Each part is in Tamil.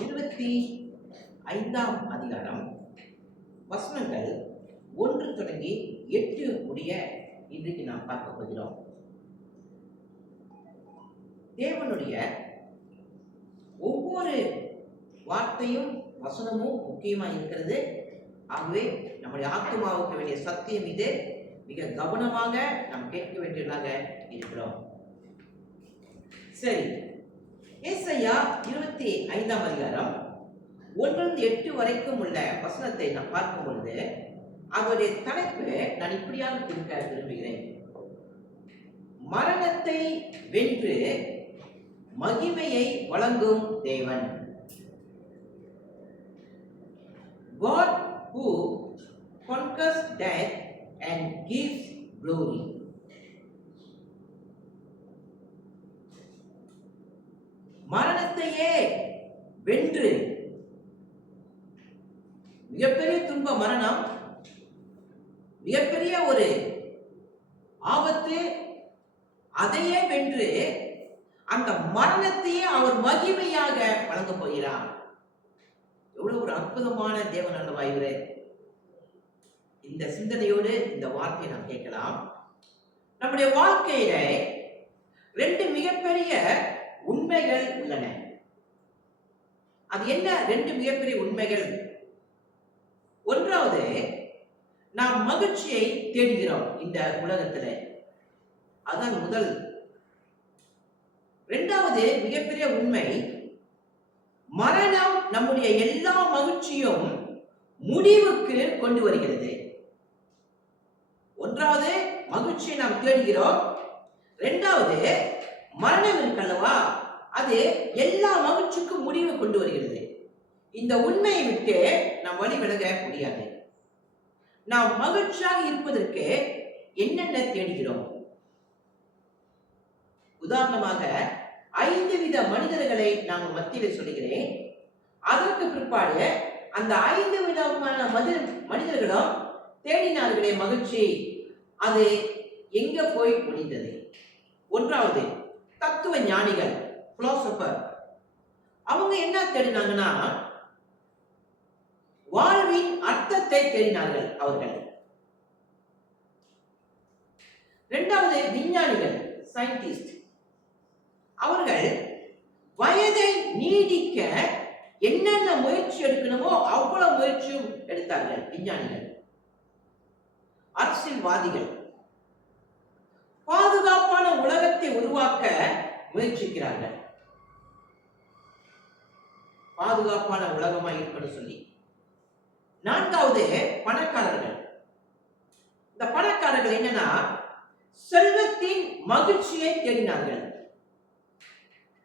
25ஆம் அதிகாரம் வசனங்கள் 1 தொடங்கி 8 முடிய இன்றைக்கு நாம் பார்க்க போகிறோம். தேவனுடைய ஒவ்வொரு வார்த்தையும் வசனமும் முக்கியமாக இருக்கிறது. ஆகவே நம்முடைய ஆத்மாவுக்கு வேண்டிய சத்தியம் இது. மிக கவனமாக நாம் கேட்க வேண்டியதாக இருக்கிறோம். சரி, ஏசாயா 25ஆம் அதிகாரம் 1-8 வரைக்கும் உள்ள வசனத்தை நாம் பார்க்கும் பொழுது அவருடைய தலைப்பு நான் இப்படியாக கொடுக்க விரும்புகிறேன். மரணத்தை வென்று மகிமையை வழங்கும் தேவன். God who conquers death and gives glory. மரணத்தையே வென்று, மிகப்பெரிய துன்ப மரணம், மிகப்பெரிய ஒரு ஆபத்து, அதையே வென்று அந்த மரணத்தையே அவர் மகிமையாக வழங்க போகிறார். எவ்வளவு ஒரு அற்புதமான தேவன் அல்லவா இவரே! இந்த சிந்தனையோடு இந்த வார்த்தையை நாம் கேட்கலாம். நம்முடைய வாழ்க்கையில 2 மிகப்பெரிய உண்மைகள் உள்ளன. அது என்ன 2 மிகப்பெரிய உண்மைகள்? ஒன்றாவது, நாம் மகிழ்ச்சியை தேடுகிறோம் இந்த உலகத்துல. அதுதான் முதல். 2வது மிகப்பெரிய உண்மை, மரணம் நம்முடைய எல்லா மகிழ்ச்சியும் முடிவுக்கு கொண்டு வருகிறது. ஒன்றாவது மகிழ்ச்சியை நாம் தேடுகிறோம். 2வது மரணம் இருக்கல்லவா, அது எல்லா மகிழ்ச்சிக்கும் முடிவு கொண்டு வருகிறது. இந்த உண்மையை விட்டு நாம் வழி விலக முடியாது. நாம் மகிழ்ச்சியாக இருப்பதற்கு என்னென்ன தேடுகிறோம்? உதாரணமாக 5 வித மனிதர்களை நான் மத்தியில் சொல்லுகிறேன். அதற்கு பிற்பாடு அந்த 5 விதமான மனிதர்களும் தேடினார்களே மகிழ்ச்சி, அது எங்க போய் முடிந்தது? ஒன்றாவது தத்துவ ஞானிகள், பிலாசபர். அவங்க என்ன தேடினாங்கன்னா, வாழ்வின் அர்த்தத்தை தேடினார்கள் அவர்கள். 2வது விஞ்ஞானிகள், சயின்டிஸ்ட். அவர்கள் வயதை நீடிக்க என்னென்ன முயற்சி எடுக்கணுமோ அவ்வளவு முயற்சியும் எடுத்தார்கள் விஞ்ஞானிகள். அரசியல்வாதிகள் பாதுகாப்பான உலகத்தை உருவாக்க முயற்சிக்கிறார்கள். பாதுகாப்பான உலகமா இருக்கணும் சொல்லி. 4வது பணக்காரர்கள். இந்த பணக்காரர்கள் என்னன்னா, செல்வத்தின் மகிழ்ச்சியை தேடினார்கள்.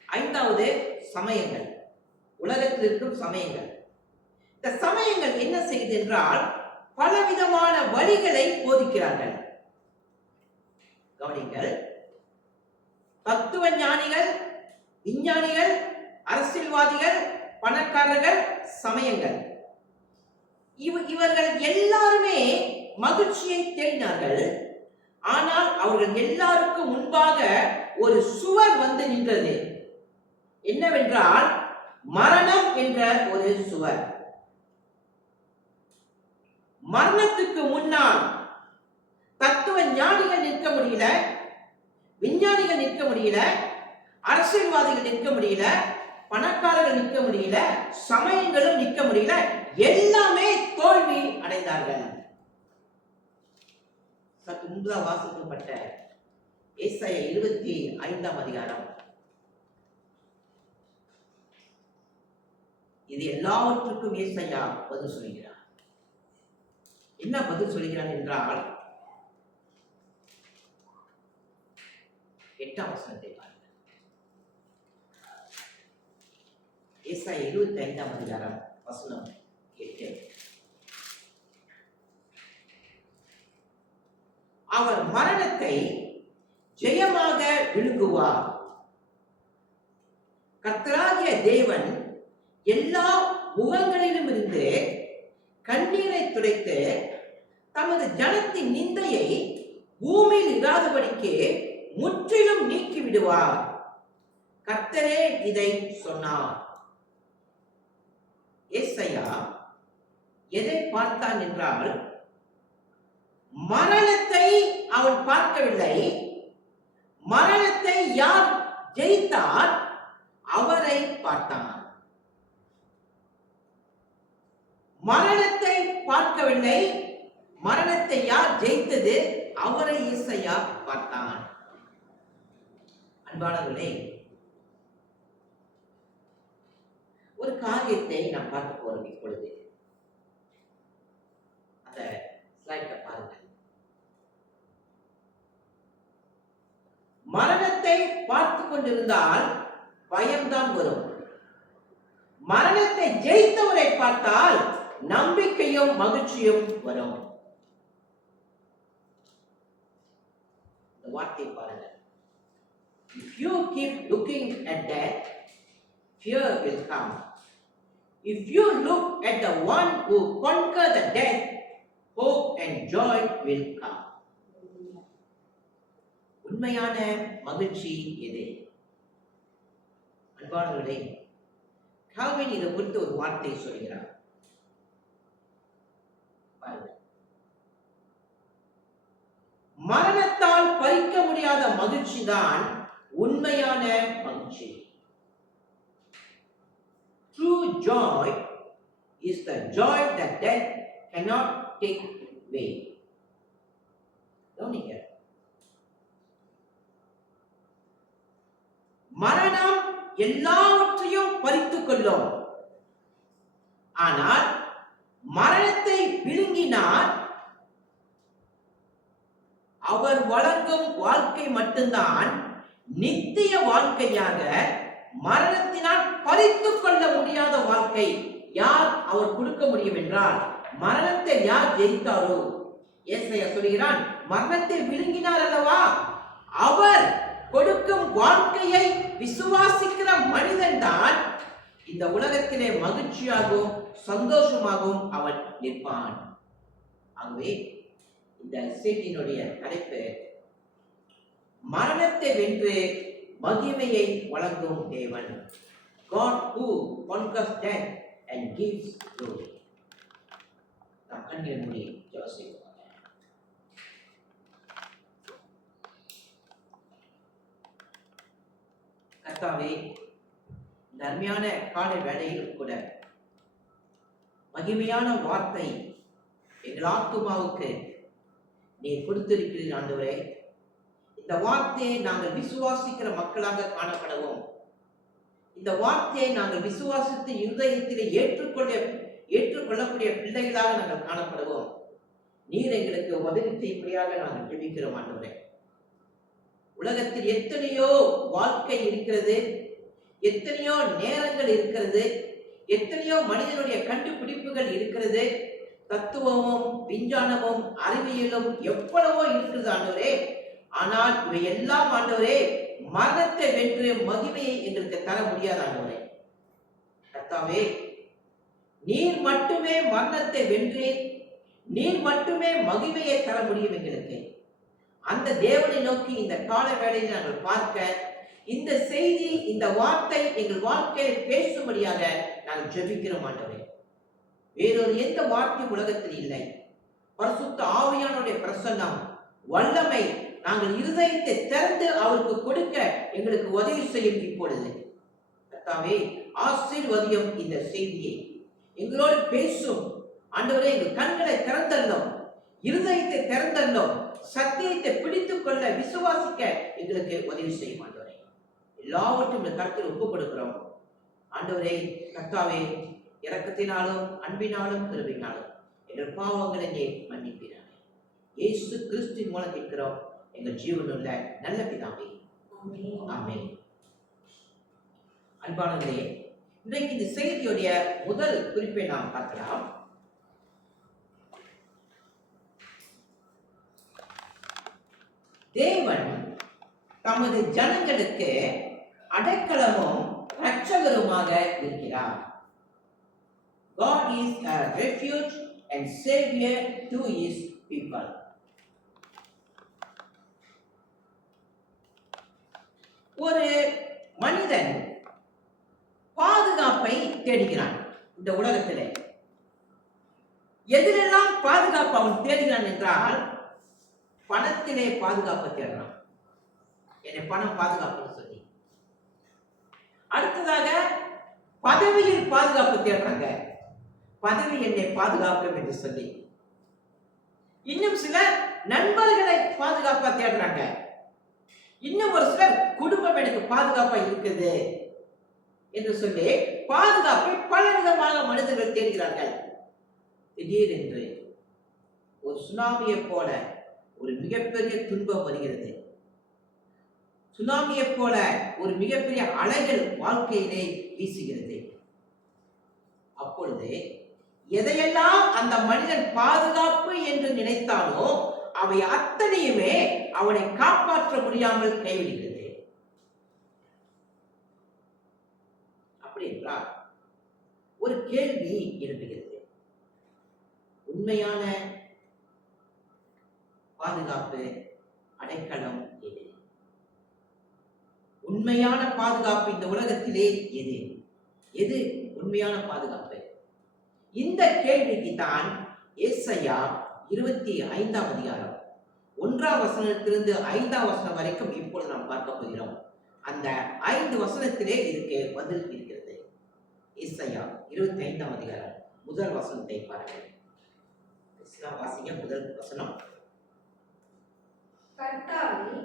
5வது சமயங்கள், உலகத்தில் இருக்கும் சமயங்கள். இந்த சமயங்கள் என்ன செய்யுது என்றால், பலவிதமான வழிகளை போதிக்கிறார்கள். கவனிங்கள், தத்துவ ஞானிகள், விஞ்ஞானிகள், அரசியல்வாதிகள், பணக்காரர்கள், சமயங்கள், இவர்கள் எல்லாருமே மகிழ்ச்சியை தேடினார்கள். ஆனால் அவர்கள் எல்லாருக்கும் முன்பாக ஒரு சுவர் வந்து நின்றது. என்னவென்றால், மரணம் என்ற ஒரு சுவர். மரணத்துக்கு முன்னால் தத்துவ ஞானிகள் நிற்க முடியல, விஞ்ஞானிகள் நிற்க முடியல, அரசியல்வாதிகள் நிற்க முடியல, பணக்காரர்கள் நிற்க முடியல, சமயங்களும் நிற்க முடியல. எல்லாமே தோல்வி அடைந்தார்கள். சற்று முன்பதாக வாசிக்கப்பட்ட ஏசாயா 25ஆம் அதிகாரம், இது எல்லாவற்றுக்கும் ஏசாயா பதில் சொல்கிறார். என்ன பதில் சொல்கிறான் என்றால், 8ஆம் வசனத்தை பாருங்கள். ஏசாயா 25ஆம் அதிகாரம் வசனம் 8. அவர் மரணத்தை ஜெயமாக விழுங்குவார். கர்த்தராகிய தேவன் எல்லா முகங்களிலும் இருந்து கண்ணீரை துடைத்து தமது ஜனத்தின் நிந்தையை பூமியில் இராதபடிக்கு முற்றிலும் நீக்கி விடுவார். கர்த்தரே இதை சொன்னார். ஏசாயா எதை பார்த்தான் என்றால், மரணத்தை அவன் பார்க்கவில்லை. மரணத்தை யார் ஜெயித்தார் அவரை பார்த்தான். மரணத்தை பார்க்கவில்லை, மரணத்தை யார் ஜெயித்தது அவரை ஏசாயா பார்த்தான். அன்பானவர்களே, ஒரு காரியத்தை நாம் பார்க்க போறோம் இப்பொழுது. அந்த ஸ்லைடை பாருங்க. மரணத்தை பார்த்து கொண்டிருந்தால் பயம்தான் வரும். மரணத்தை ஜெயித்தவரை பார்த்தால் நம்பிக்கையும் மகிழ்ச்சியும் வரும். இந்த வார்த்தை பாருங்க. If you keep looking at death, fear will come. If you look at the one who conquered the death, hope and joy will come. உண்மையான மகிழ்ச்சி எது? அன்பானவர்களே, கால்வின் இதை குறித்து ஒரு வார்த்தை சொல்கிறார். மரணத்தால் பறிக்க முடியாத மகிழ்ச்சி தான் உண்மையான மகிழ்ச்சி. True joy is the joy that death cannot take away. கவனிங்க. மரணம் எல்லாவற்றையும் பறித்துக் கொள்ளும். ஆனால் மரணத்தை விழுங்கினார் அவர் வழங்கும் வாழ்க்கை மட்டும்தான் நித்திய வாழ்க்கையாக. மரணத்தினால் பறித்துக் கொள்ள முடியாத வாழ்க்கை யார் அவர் கொடுக்க முடியும் என்றால், மரணத்தை யார் ஜெயித்தாரோ, ஏசாயா சொல்கிறான், மரணத்தை விழுங்கினார் அல்லவா, அவர் கொடுக்கும் வாழ்க்கையை விசுவாசிக்கிற மனிதன் தான் இந்த உலகத்திலே மகிழ்ச்சியாகவும் சந்தோஷமாகவும் அவன் நிற்பான். ஆகவே இந்த செய்தியினுடைய தலைப்பு, மரணத்தை வென்று மகிமையை வழங்கும் தேவன். God who conquers death and gives glory. நாம் கண்களை மூடி ஜெபம் செய்வோம். கர்த்தாவே, இந்த அருமையான காலை வேளையில் கூட மகிமையான வார்த்தை எங்கள் ஆத்துமாவுக்கு நீ கொடுத்திருக்கிறீர் ஆண்டவரே. இந்த வார்த்தையை நாங்கள் விசுவாசிக்கிற மக்களாக காணப்படவும், இந்த வார்த்தையை நாங்கள் விசுவாசித்து இருதயத்திலே ஏற்றுக்கொள்ளக்கூடிய பிள்ளைகளாக நாங்கள் காணப்படவும் நீர் எங்களுக்கு உதவி செய்யும்படியாக நாங்கள் ஜெபிக்கிறோம் ஆண்டவரே. உலகத்தில் எத்தனையோ வாழ்க்கை இருக்கிறது, எத்தனையோ நேரங்கள் இருக்கிறது, எத்தனையோ மனிதனுடைய கண்டுபிடிப்புகள் இருக்கிறது, தத்துவமும் விஞ்ஞானமும் அறிவியலும் எவ்வளவோ இருக்கிறது ஆண்டவரே. ஆனால் இவை எல்லாம் ஆண்டவரே மரணத்தை வென்று மகிமையை எங்களுக்கு தர முடியாது ஆண்டவரே. கர்த்தாவே, நீர் மட்டுமே மரணத்தை வென்று நீர் மட்டுமே மகிமையை தர முடியும் எங்களுக்கு. அந்த தேவனை நோக்கி இந்த கால வேளையில் நாங்கள் பார்க்க, இந்த செய்தி, இந்த வார்த்தை எங்கள் வாழ்க்கையில் பேசும்படியாக நாங்கள் ஜெபிக்கிறோம் ஆண்டவரே. வேறொரு எந்த வார்த்தை உலகத்தில் இல்லை. பரிசுத்த ஆவியானுடைய பிரசன்னம், வல்லமை நாங்கள் இருதயத்தை திறந்து அவருக்கு கொடுக்க எங்களுக்கு உதவி செய்யும். இப்பொழுது கர்த்தாவே, ஆசீர்வதியும் இந்த செய்தியை எங்களோடு பேசும் ஆண்டவரே. எங்கள் கண்களை திறந்தள்ளோம், இருதயத்தை திறந்தள்ளோம், சத்தியத்தை பிடித்துக் கொள்ள விசுவாசிக்க எங்களுக்கு உதவி செய்யும் ஆண்டவரே. எல்லாவற்றையும் கருத்தில் ஒப்புக் கொடுக்கிறோம் ஆண்டவரே. கர்த்தாவே, இரக்கத்தினாலும் அன்பினாலும் கிருபையினாலும் எங்கள் பாவங்களை மன்னிப்பினார். இயேசு கிறிஸ்துவின் மூலம் கேட்கிறோம் எங்கள் ஜீவனுள்ள நல்ல பிதாவே, ஆமென். அன்பானவர்களே, இன்றைக்கு இந்த செய்தியுடைய முதல் குறிப்பை நாம் பார்க்கலாம். தேவன் தமது ஜனங்களுக்கு அடைக்கலமும் இரட்சகருமாக இருக்கிறார். God is a refuge and savior to his people. ஒரு மனிதன் பாதுகாப்பை தேடுகிறான். இந்த உலகத்திலே எதிலெல்லாம் பாதுகாப்பு அவன் தேடுகிறான் என்றால் பணத்திலே பாதுகாப்பு தேடுறான். என்னை பணம் பாதுகாப்புன்னு சொல்லி. அடுத்ததாக பதவியில் பாதுகாப்பு தேடுறாங்க. பதவி என்னை பாதுகாக்கும் என்று சொல்லி. இன்னும் சிலர் நண்பர்களை பாதுகாப்பா தேடுறாங்க. இன்னும் ஒரு சிலர் குடும்பம் எனக்கு பாதுகாப்பா இருக்குது என்று சொல்லி பாதுகாப்பை பல விதமாக மனிதர்கள் தேடுகிறார்கள். திடீரென்று ஒரு சுனாமியை போல ஒரு மிகப்பெரிய துன்பம் வருகிறது. சுனாமியை போல ஒரு மிகப்பெரிய அலைகள் வாழ்க்கையிலே வீசுகிறது. அப்பொழுது எதையெல்லாம் அந்த மனிதன் பாதுகாப்பு என்று நினைத்தானோ அவை அத்தனையுமே அவனை காப்பாற்ற முடியாமல் கைவிடுகிறது. அப்படி என்றால் ஒரு கேள்வி எழுப்புகிறது. உண்மையான பாதுகாப்பு அடைக்கலம் எது? உண்மையான பாதுகாப்பு இந்த உலகத்திலே எது? எது உண்மையான பாதுகாப்பு? இந்த கேள்விக்கு தான் ஏசாயா 25ஆம் அதிகாரம் 1ஆம் வசனத்திலிருந்து 5ஆம் வசனம் வரைக்கும் இப்பொழுது நாம் பார்க்க போகிறோம். அந்த 5 வசனத்திலே இதுக்கு பதில் இருக்கிறது. ஏசாயா 25ஆம் அதிகாரம் முதல் வசனத்தை பாருங்கள். வாசிங்க. முதல் வசனம்.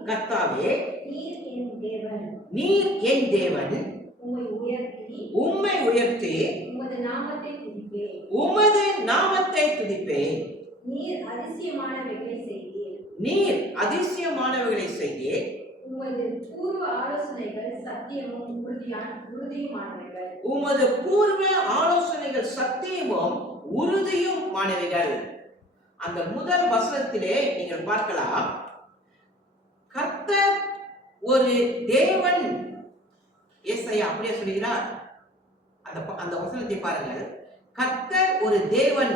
கர்த்தாவே, நீர் என் தேவன், உம்மை உயர்த்தி உமது நாமத்தை துதிப்பேன். நீர் அதிசயமானவைகளை செய்தீர். உமது பூர்வ ஆலோசனைகள் சத்தியமும் உறுதியுமானவைகள். அந்த முதல் வசனத்திலே நீங்கள் பார்க்கலாம், கர்த்தர் ஒரு தேவன். ஏசாயா அப்படியே சொல்கிறார். அந்த வசனத்தை பாருங்கள். கர்த்தர் ஒரு தேவன்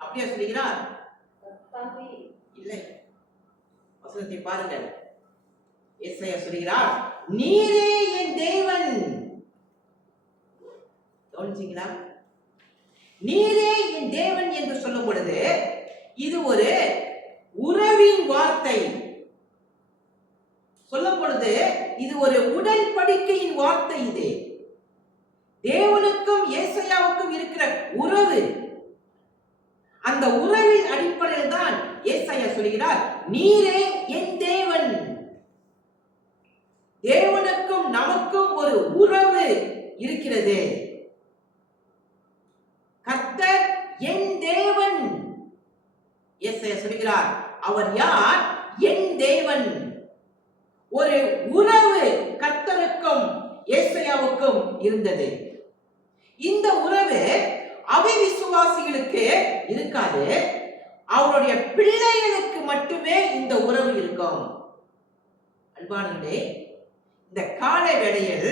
அப்படியே சொல்கிறார். இல்லை, வசனத்தை பாருங்கள். ஏசாயா சொல்கிறார், நீரே என் தேவன். கவனிச்சீங்களா? நீரே என் தேவன் என்று சொல்லும் பொழுது இது ஒரு உறவின் வார்த்தை. சொல்லும் பொழுது இது ஒரு உடன்படிக்கையின் வார்த்தை. இது தேவனுக்கும் ஏசாயாவுக்கும் இருக்கிற உறவு. அந்த உறவின் அடிப்படையில் தான் ஏசாயா சொல்கிறார், நீரே என் தேவன். தேவனுக்கும் நமக்கும் ஒரு உறவு இருக்கிறது. கர்த்தர் என் தேவன். ஏசாயா சொல்கிறார், அவர் யார்? என் தேவன். ஒரு உறவு கர்த்தருக்கும் ஏசாயாவுக்கும் இருந்தது. இந்த உறவு அவிசுவாசிகளுக்கு இருக்காது, அவருடைய பிள்ளைகளுக்கு மட்டுமே இந்த உறவு இருக்கும். அன்பானவர்களே, இந்த காலை வேளையில்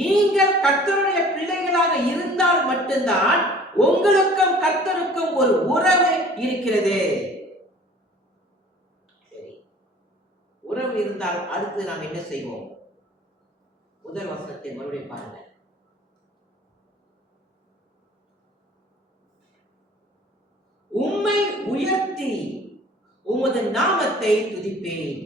நீங்கள் கர்த்தருடைய பிள்ளைகளாக இருந்தால் மட்டும்தான் உங்களுக்கும் கர்த்தருக்கும் ஒரு உறவு இருக்கிறது. சரி, உறவு இருந்தால் அடுத்து நாம் என்ன செய்வோம்? முதல் வசனத்தை மறுபடியும் பாருங்கள். உம்மை உயர்த்தி உமது நாமத்தை துதிப்பேன்.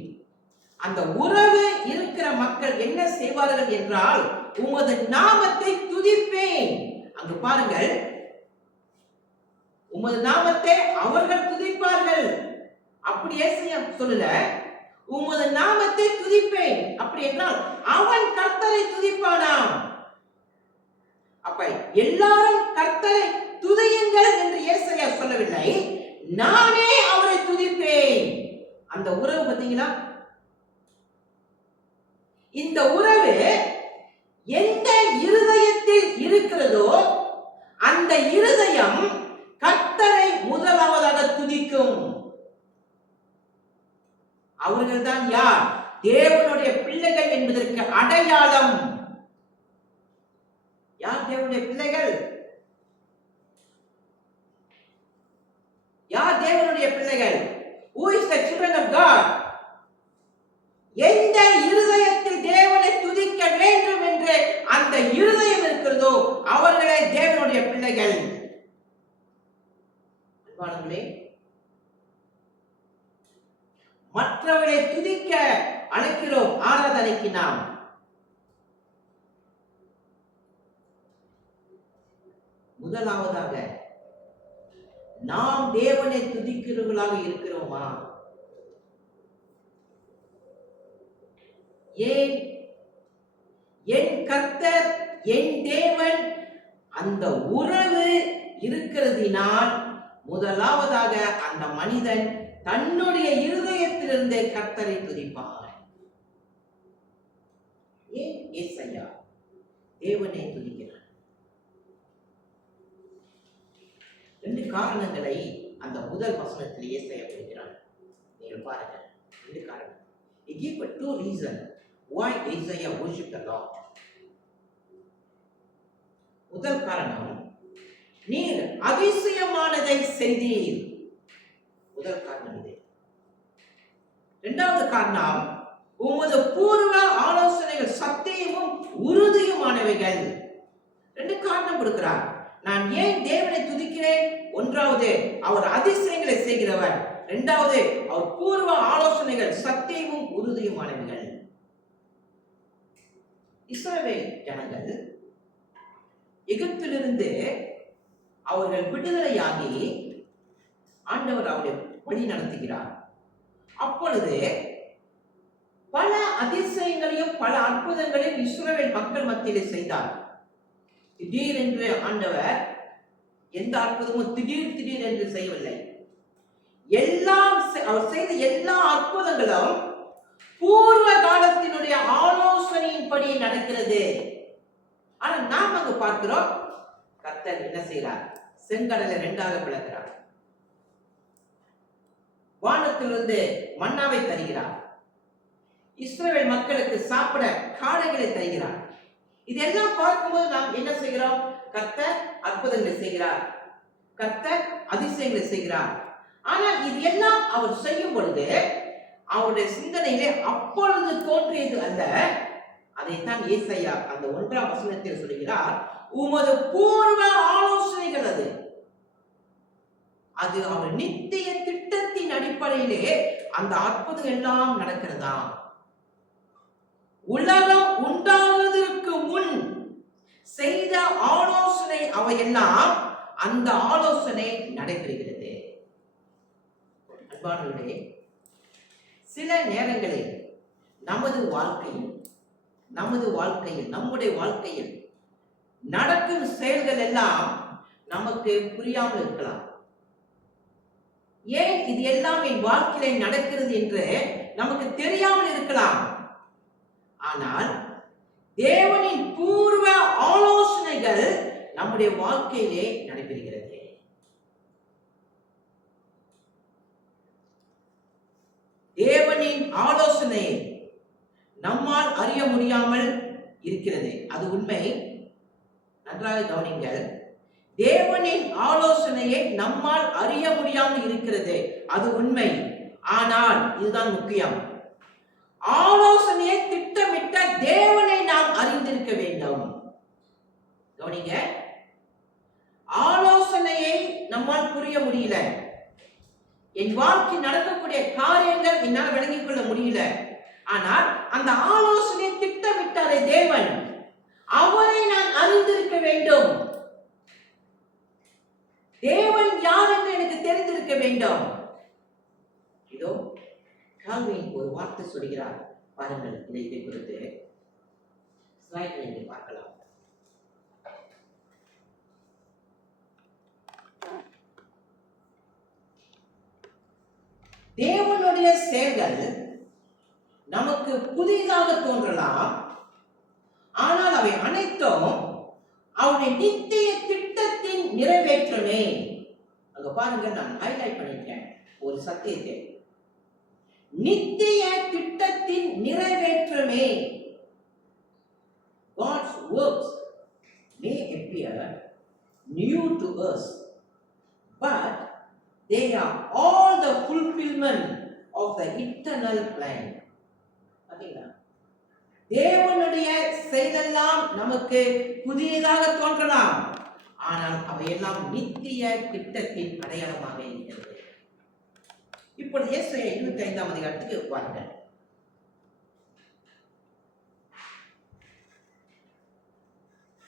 அந்த உறவு இருக்கிற மக்கள் என்ன செய்வார்கள் என்றால், உமது நாமத்தை துதிப்பேன். அங்கு பாருங்கள், உமது நாமத்தை அவர்கள் துதிப்பார்கள். அப்படி ஏசாயா சொல்லல, உமது நாமத்தை துதிப்பேன். அப்படி என்றால் அவன் கர்த்தரை துதிப்பானாம். அப்ப எல்லாரும் கர்த்தரை துதியுங்கள் என்று ஏசாயா சொல்லவில்லை, நானே அவரை துதிப்பேன். அந்த உறவு பார்த்தீங்களா? இந்த உறவு எந்த இருதயத்தில் இருக்கிறதோ அந்த இருதயம் கர்த்தரை முதலாவதாக துதிக்கும். அவர்கள் தான் யார்? தேவனுடைய பிள்ளைகள் என்பதற்கு அடையாளம். யார் தேவனுடைய பிள்ளைகள்? யார் தேவனுடைய பிள்ளைகள்? Who is the children of God? எந்த இருதயத்தில் தேவனை துதிக்க வேண்டும் என்று அந்த இருதயம் இருக்கிறதோ அவர்களே தேவனுடைய தேவனுடைய பிள்ளைகள். அன்பானவர்களே, மற்றவர்களை துதிக்க அழைக்கிறோம் ஆராதனைக்கு. நாம் முதலாவதாக நாம் தேவனை துதிக்கிறவர்களாக இருக்கிறோமா? ஏன் என் கர்த்தர் என் தேவன் அந்த உறவு இருக்கிறதினால் முதலாவதாக அந்த மனிதன் தன்னுடைய இருதயத்திலிருந்தே கர்த்தரை துதிப்பார். ஏன் ஏசாயா தேவனை துதிக்கிறார்? ரெண்டு காரணங்களை அந்த முதல் வசனத்தில் ஏசாயா கொடுக்கிறார். நீங்கள் பாருங்க, ரெண்டு காரணம். He gave two reasons why Isaiah worshiped the Lord. முதல் காரணம், நீர் அதிசயமானதை செய்தீர். முதல் காரணம் இது. இரண்டாவது காரணம், உமது பூர்வ ஆலோசனைகள் சத்தியமும் உறுதியுமானவைகள். ரெண்டு காரணம் கொடுக்கிறார். நான் ஏன் தேவனை துதிக்கிறேன்? ஒன்றாவது, அவர் அதிசயங்களை செய்கிறவர். இரண்டாவது, அவர் பூர்வ ஆலோசனைகள் சத்தியமும் உறுதியுமானவைகள். இஸ்ரவேல் ஜனங்கள் எகிப்திலிருந்து அவர்கள் விடுதலையாகி ஆண்டவர் அவரை வழி நடத்துகிறார். அப்பொழுது பல அதிசயங்களையும் பல அற்புதங்களையும் இஸ்ரவேல் மக்கள் மத்தியிலே செய்தார். திடீரென்று ஆண்டவர் எந்த அற்புதமும் திடீர் என்று செய்யவில்லை. எல்லாம் அவர் செய்த எல்லா அற்புதங்களும் பூர்வ காலத்தினுடைய ஆலோசனையின்படி நடக்கிறது. ஆனா நாம் அங்கு பார்க்கிறோம், கர்த்தர் என்ன செய்கிறார்? செங்கடலை இரண்டாக பிளக்கிறார். வானத்திலிருந்து மன்னாவை தருகிறார். இஸ்ரவேல் மக்களுக்கு சாப்பிட காளைகளை தருகிறார். இதெல்லாம் பார்க்கும்போது நாம் என்ன செய்கிறோம்? கர்த்தர் அற்புதங்களை செய்கிறார், கர்த்தர் அதிசயங்களை செய்கிறார். ஆனால் இது எல்லாம் அவர் செய்யும் பொழுது அவருடைய சிந்தனையிலே அப்பொழுது தோன்றியது அல்ல. அதைத்தான் ஏசாயா அந்த 1ஆம் வசனத்தில் சொல்கிறார், உமது பூர்வ ஆலோசனைகள். அது அவர் நித்திய திட்டத்தின் அடிப்படையிலே அந்த அற்புதம் எல்லாம் நடக்கிறதா? உலகம் உண்டாவதற்கு முன் செய்த ஆலோசனை அவையெல்லாம் அந்த ஆலோசனை நடைபெறுகிறது. அன்பானவர்களே, சில நேரங்களில் நம்முடைய வாழ்க்கையில் நடக்கும் செயல்கள் எல்லாம் நமக்கு புரியாமல் இருக்கலாம். ஏன் இது எல்லாம் என் வாழ்க்கையில நடக்கிறது என்று நமக்கு தெரியாமல் இருக்கலாம். ஆனால் தேவனின் பூர்வ ஆலோசனைகள் நம்முடைய வாழ்க்கையிலே நடைபெறுகிறது. தேவனின் ஆலோசனை நம்மால் அறிய முடியாமல் இருக்கிறது, அது உண்மை. நன்றாக கவனிங்கள். தேவனின் ஆலோசனையை நம்மால் அறிய முடியாமல் இருக்கிறது, அது உண்மை. ஆனால் இதுதான் முக்கியம், ஆலோசனையை திட்டமிட்ட தேவனை நாம் அறிந்திருக்க வேண்டும். கவனிங்க, ஆலோசனையை நம்மால் புரிய முடியல, என் வாழ்க்கை நடக்கக்கூடிய காரியங்கள் என்னால் விளங்கிக் கொள்ள முடியல. ஆனால் அந்த ஆலோசனையை திட்டமிட்டாரே தேவன், அவரை நான் அறிந்திருக்க வேண்டும். தேவன் யார் என்று எனக்கு தெரிந்திருக்க வேண்டும். இதோ கால்வின் ஒரு வார்த்தை சொல்கிறார், பாருங்கள். இதை குறித்து ஸ்லைடில் நீங்கள் பார்க்கலாம். தேவனுடைய செயல்கள் நமக்கு புதிதாக தோன்றலாம், ஆனால் அவை அனைத்தும் அவருடைய நித்திய திட்டத்தின் நிறைவேற்றமே. அங்க பாருங்க, நான் ஹைலைட் பண்ணிட்டேன் ஒரு சத்தியத்தை. நித்திய திட்டத்தின் நிறைவேற்றமே. God's works may appear new to us, but they are all the fulfillment of the eternal plan. அப்படிங்களா? தேவனுடைய செயலெல்லாம் நமக்கு புதியதாக தோன்றலாம், ஆனால் அவையெல்லாம் நித்திய திட்டத்தின் அடையாளமாக இருக்கிறது. இப்பொழுது ஏசாயா 25ஆம் அதிகாரத்துக்கு வாருங்கள்.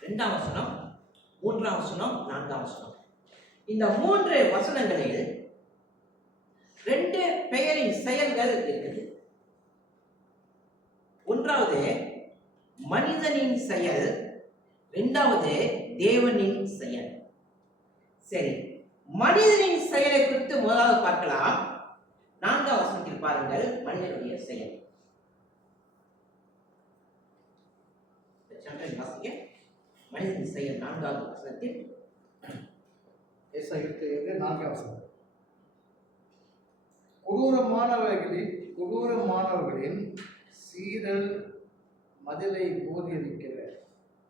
2ஆம் வசனம், 3ஆம் வசனம், 4ஆம் வசனம். இந்த 3 வசனங்களில் 2 பெயரின் செயல்கள் இருக்குது. ஒன்றாவது மனிதனின் செயல், 2வது தேவனின் செயல். சரி, மனிதனின் செயலை குறித்து முதலாவது பார்க்கலாம். 4ஆம் வசனத்தில் பாருங்கள் மனிதனுடைய செயல். மனிதனின் செயல் 4வது வசனத்தில். ஏசாயா 4ஆம் வசனம். கொடூரமானவர்களின் சீரல் மதிலை மோதியிருக்கிற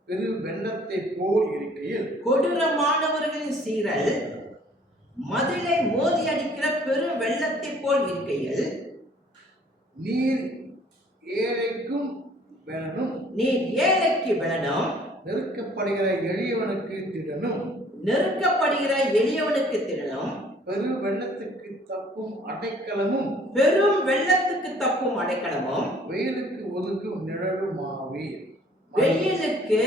பெரு வெள்ளத்தை போல் இருக்கையில், கொடூரமானவர்களின் சீரல் மதிலை மோதி அடிக்கிற பெரு வெள்ளத்தை போல் இருக்கையில், நீர் ஏழைக்கும் பலனும், நீர் ஏழைக்கு பலனும், நெருக்கப்படுகிற எளியவனுக்கு திடனும், நெருக்கப்படுகிற எளியவனுக்கு திடனும், பெரும் வெள்ளத்துக்கு தப்பும் அடைக்கலமும், பெரும் வெள்ளத்துக்கு தப்பும் அடைக்கலமும், வெயிலுக்கு ஒதுங்கும் நிழலுமாவே, வெயிலுக்கு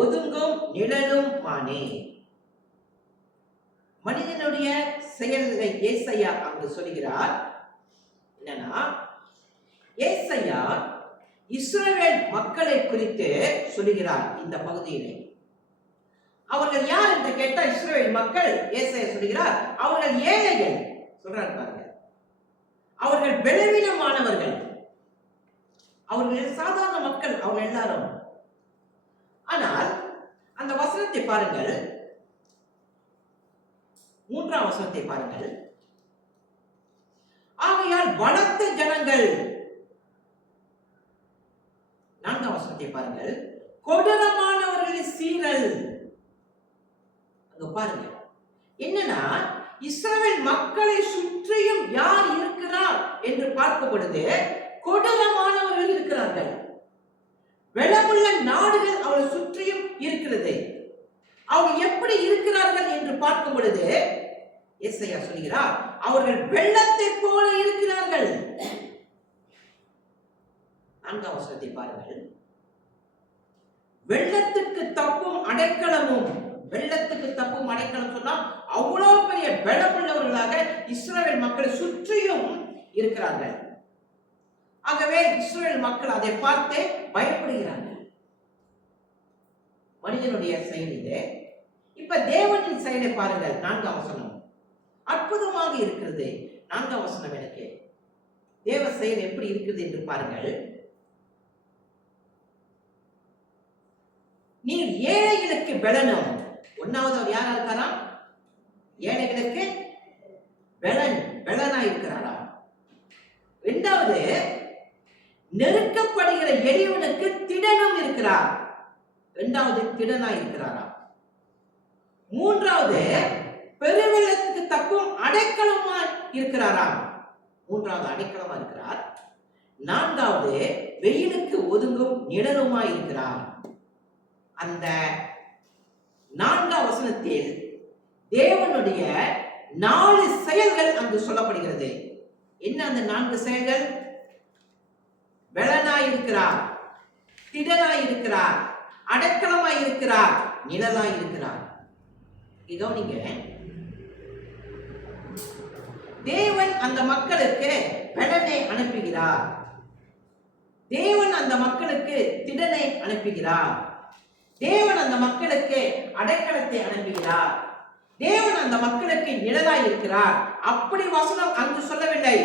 ஒதுங்கும் நிழலும் மானே. மனிதனுடைய செயல்களை ஏசாயா அங்கு சொல்கிறார். என்னன்னா, ஏசாயா இஸ்ரவேல் மக்களை குறித்து சொல்கிறார். இந்த பகுதியிலே அவர்கள் யார் என்று கேட்டால் இஸ்ரவேல் மக்கள். ஏசாயா சொல்கிறார் அவர்கள் ஏழைகள் சொல்றார் பாருங்க. அவர்கள் பலவீனமானவர்கள், அவர்கள் சாதாரண மக்கள், அவர்கள் எல்லாரும். ஆனால் அந்த வசனத்தை பாருங்கள், 3ஆம் வசனத்தை பாருங்கள். ஆகையால் பலத்த ஜனங்கள். 4ஆம் வசனத்தை பாருங்கள். கொடூரமானவர்களின் சீரல். அங்க பாருங்க என்னன்னா, இஸ்ரவேல் மக்களை சுற்றியும் யார் இருக்கிறார் என்று பார்க்கும் பொழுது கொடூரமானவர்கள் இருக்கிறார்கள். வெளமுள்ள நாடுகள் அவளை சுற்றியும் இருக்கிறது. அவர்கள் எப்படி இருக்கிறார்கள் என்று பார்க்கும் பொழுது ஏசாயா சொல்கிறார் அவர்கள் வெள்ளத்தை போல இருக்கிறார்கள். 4ஆம் வசனத்தை பாருங்கள். வெள்ளத்துக்கு தப்பும் அடைக்கலமும். வெள்ளத்துக்கு தப்பும் அடைக்கலம் சொன்னா அவ்வளவு பெரிய பலமுள்ளவர்களாக இஸ்ரவேல் மக்களை சுற்றியும் இருக்கிறார்கள். ஆகவே இஸ்ரவேல் மக்கள் அதை பார்த்து பயப்படுகிறார்கள். மனிதனுடைய செயல் இது. இப்ப தேவனின் செயலை பாருங்கள். 4ஆம் வசனம் அற்புதமாக இருக்கிறது. 4ஆம் வசனம் எனக்கு தேவ செயல் எப்படி இருக்குது என்று பாருங்கள். நீர் ஏழைகளுக்கு பலனும். 1வது அவர் யாரா இருக்காரா? ஏழைகளுக்கு பலனா இருக்கிறாரா? 2வது நெருக்கப்படுகிற எளியவனுக்கு திடனும் இருக்கிறார். 2வது திடனா இருக்கிறாரா? 3வது பெருவெள்ளத்துக்கு தப்பும் அடைக்கலமா இருக்கிறாரா? 3வது அடைக்கலமா இருக்கிறார். 4வது வெயிலுக்கு ஒதுங்கும் நிழலுமா இருக்கிறார். அந்த 4ஆம் வசனத்தில் தேவனுடைய 4 செயல்கள் அங்கு சொல்லப்படுகிறது. என்ன அந்த 4 செயல்கள்? பலனாய் இருக்கிறார், திடனாய் இருக்கிறார், அடைக்கலமாய் இருக்கிறார், நிழலாய் இருக்கிறார். இதோ நீங்க தேவன் அந்த மக்களுக்கு பலனை அனுப்புகிறார். தேவன் அந்த மக்களுக்கு திடனை அனுப்புகிறார். தேவன் அந்த மக்களுக்கு அடைக்கலத்தை அனுப்புகிறார். தேவன் அந்த மக்களுக்கு நிழலாய் இருக்கிறார். அப்படி வசனம் அங்கு சொல்லவில்லை.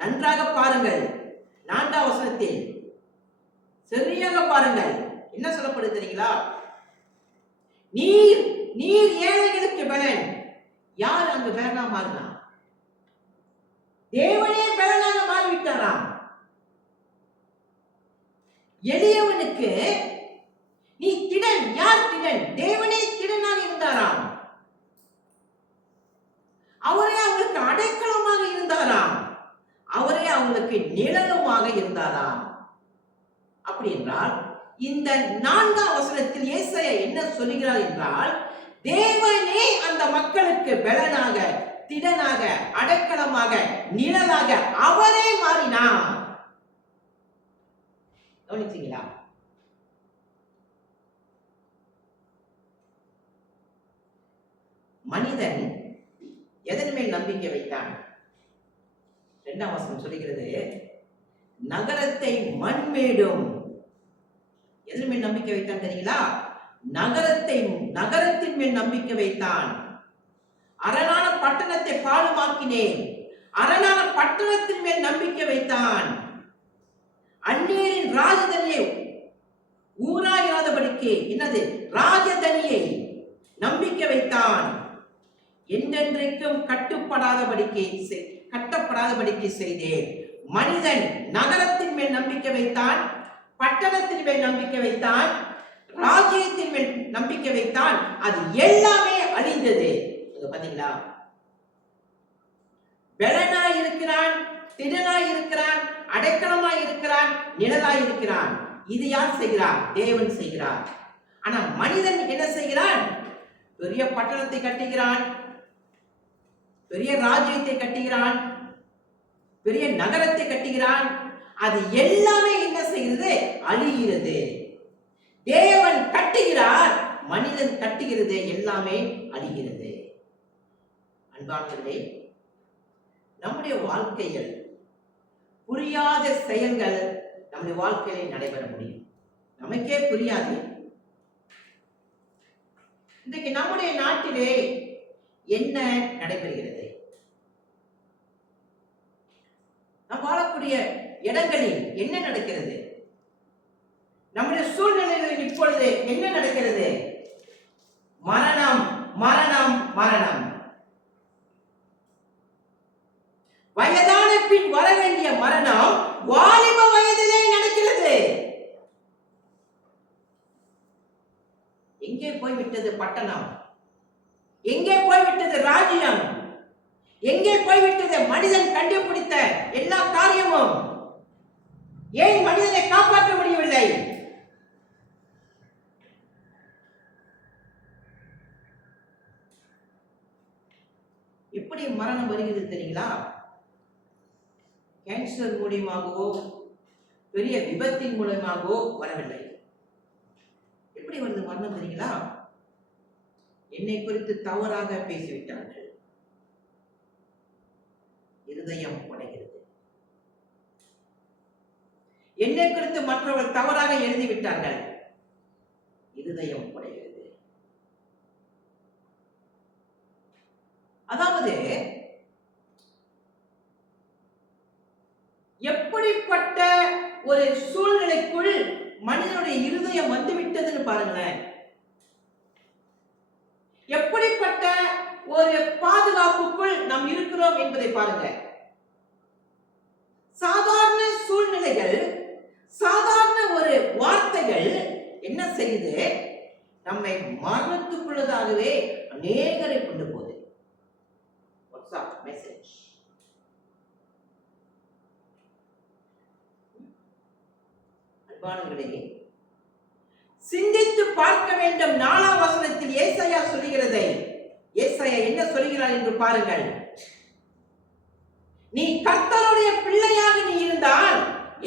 நன்றாக பாருங்கள். 4ஆம் வசனத்தில் சரியாக பாருங்கள். என்ன சொல்லப்படுது தெரியுங்களா? நீர் ஏழைகளுக்கு பலன். யார் அங்கு பலனா மாறினா? தேவனே பலனாக மாறிவிட்டாராம். எளியவனுக்கு நீ திடன். யார் திடன்? தேவனே திடனாக இருந்தாராம். அவரே அவங்களுக்கு அடைக்கலமாக இருந்தாராம். அவரே அவங்களுக்கு நிழலுமாக இருந்தாராம். அப்படி என்றால் இந்த 4ஆம் வசனத்தில் ஏசாயா என்ன சொல்கிறார் என்றால், தேவன் மக்களுக்கு பலனாக, திடனாக, அடைக்கலமாக, நிழலாக அவரே மாறினார். கவனிச்சீங்களா? மனிதன் எதன் மேல் நம்பிக்கை வைத்தான்? 2ஆம் வசனம் சொல்லுகிறது, நகரத்தை மண்மேடும். எதன் மேல் நம்பிக்கை வைத்தான் தெரியுங்களா? நகரத்தின் மேல் நம்பிக்கை வைத்தான். அரணான பட்டணத்தை பாழுமாக்கினேன். அரணான பட்டணத்தின் மேல் நம்பிக்கை வைத்தான். அந்நியரின் ராஜதனியை ஊராயிராதபடிக்கு, என்னது ராஜதனியை நம்பிக்கை வைத்தான். என்றென்றைக்கும் கட்டப்படாதபடிக்கு செய்தேன். மனிதன் நகரத்தின் மேல் நம்பிக்கை வைத்தான், பட்டணத்தின் மேல் நம்பிக்கை வைத்தான், ராஜ்யத்தின் மேல் நம்பிக்கை வைத்தான். அது எல்லாமே அழிந்தது. பாத்தீங்களா? பலனாய் இருக்கிறான், திடனாய் இருக்கிறான், அடைக்கலமாய் இருக்கிறான், நிழலாய் இருக்கிறான். இது யார் செய்கிறார்? தேவன் செய்கிறார். ஆனா மனிதன் என்ன செய்கிறான்? பெரிய பட்டணத்தை கட்டுகிறான், பெரிய ராஜ்யத்தை கட்டுகிறான், பெரிய நகரத்தை கட்டுகிறான். அது எல்லாமே என்ன செய்கிறது? அழிகிறது. தேவன் கட்டுகிறார், மனிதன் கட்டுகிறது, எல்லாமே அழிகிறது. அன்பானவர்களே, நம்முடைய வாழ்க்கையில் புரியாத செயல்கள் நம்முடைய வாழ்க்கையில நடைபெற முடியும். நமக்கே புரியாது. இன்றைக்கு நம்முடைய நாட்டிலே என்ன நடைபெறுகிறது? நாம் வாழக்கூடிய இடங்களில் என்ன நடக்கிறது? நம்முடைய சூழ்நிலைகளில் இப்பொழுது என்ன நடக்கிறது? மரணம், மரணம், மரணம். வயதான பின் வர வேண்டிய மரணம் வாலிப வயதிலே நடக்கிறது. எங்கே போய்விட்டது பட்டணம்? எங்கே போய்விட்டது ராஜ்யம்? எங்கே போய்விட்டது மனிதன் கண்டுபிடித்த எல்லா காரியமும்? ஏன் மனிதனை காப்பாற்ற முடியவில்லை? எப்படி மரணம் வருகிறது தெரியுங்களா? கேன்சர் மூலமாகவோ பெரிய விபத்தின் மூலமாகவோ வரவில்லை. எப்படி வந்து மரணம் தெரியுங்களா? என்னை குறித்து தவறாக பேசிவிட்டார்கள், இருதயம் உடைகிறது. என்னை குறித்து மற்றவர்கள் தவறாக எழுதிவிட்டார்கள், இருதயம் உடைகிறது. அதாவது எப்படிப்பட்ட ஒரு சூழ்நிலைக்குள் மனிதனுடைய இருதயம் வந்துவிட்டதுன்னு பாருங்களேன். எப்படிப்பட்ட ஒரு பாதுகாப்புக்குள் நாம் இருக்கிறோம் என்பதை பாருங்க. சாதாரண சூழ்நிலைகள், சாதாரண ஒரு வார்த்தைகள் என்ன செய்யுது? நம்மை மரணத்துக்குள்ளதாகவே அநேகரை கொண்டு போகுது. WhatsApp message. அன்பானவர்களே, சிந்தித்து பார்க்க வேண்டும். 4ஆம் வசனத்தில் ஏசாயா சொல்லுகிறதை, ஏசாயா என்ன சொல்கிறார் என்று பாருங்கள். நீ கர்த்தருடைய பிள்ளையாக நீ இருந்தால்,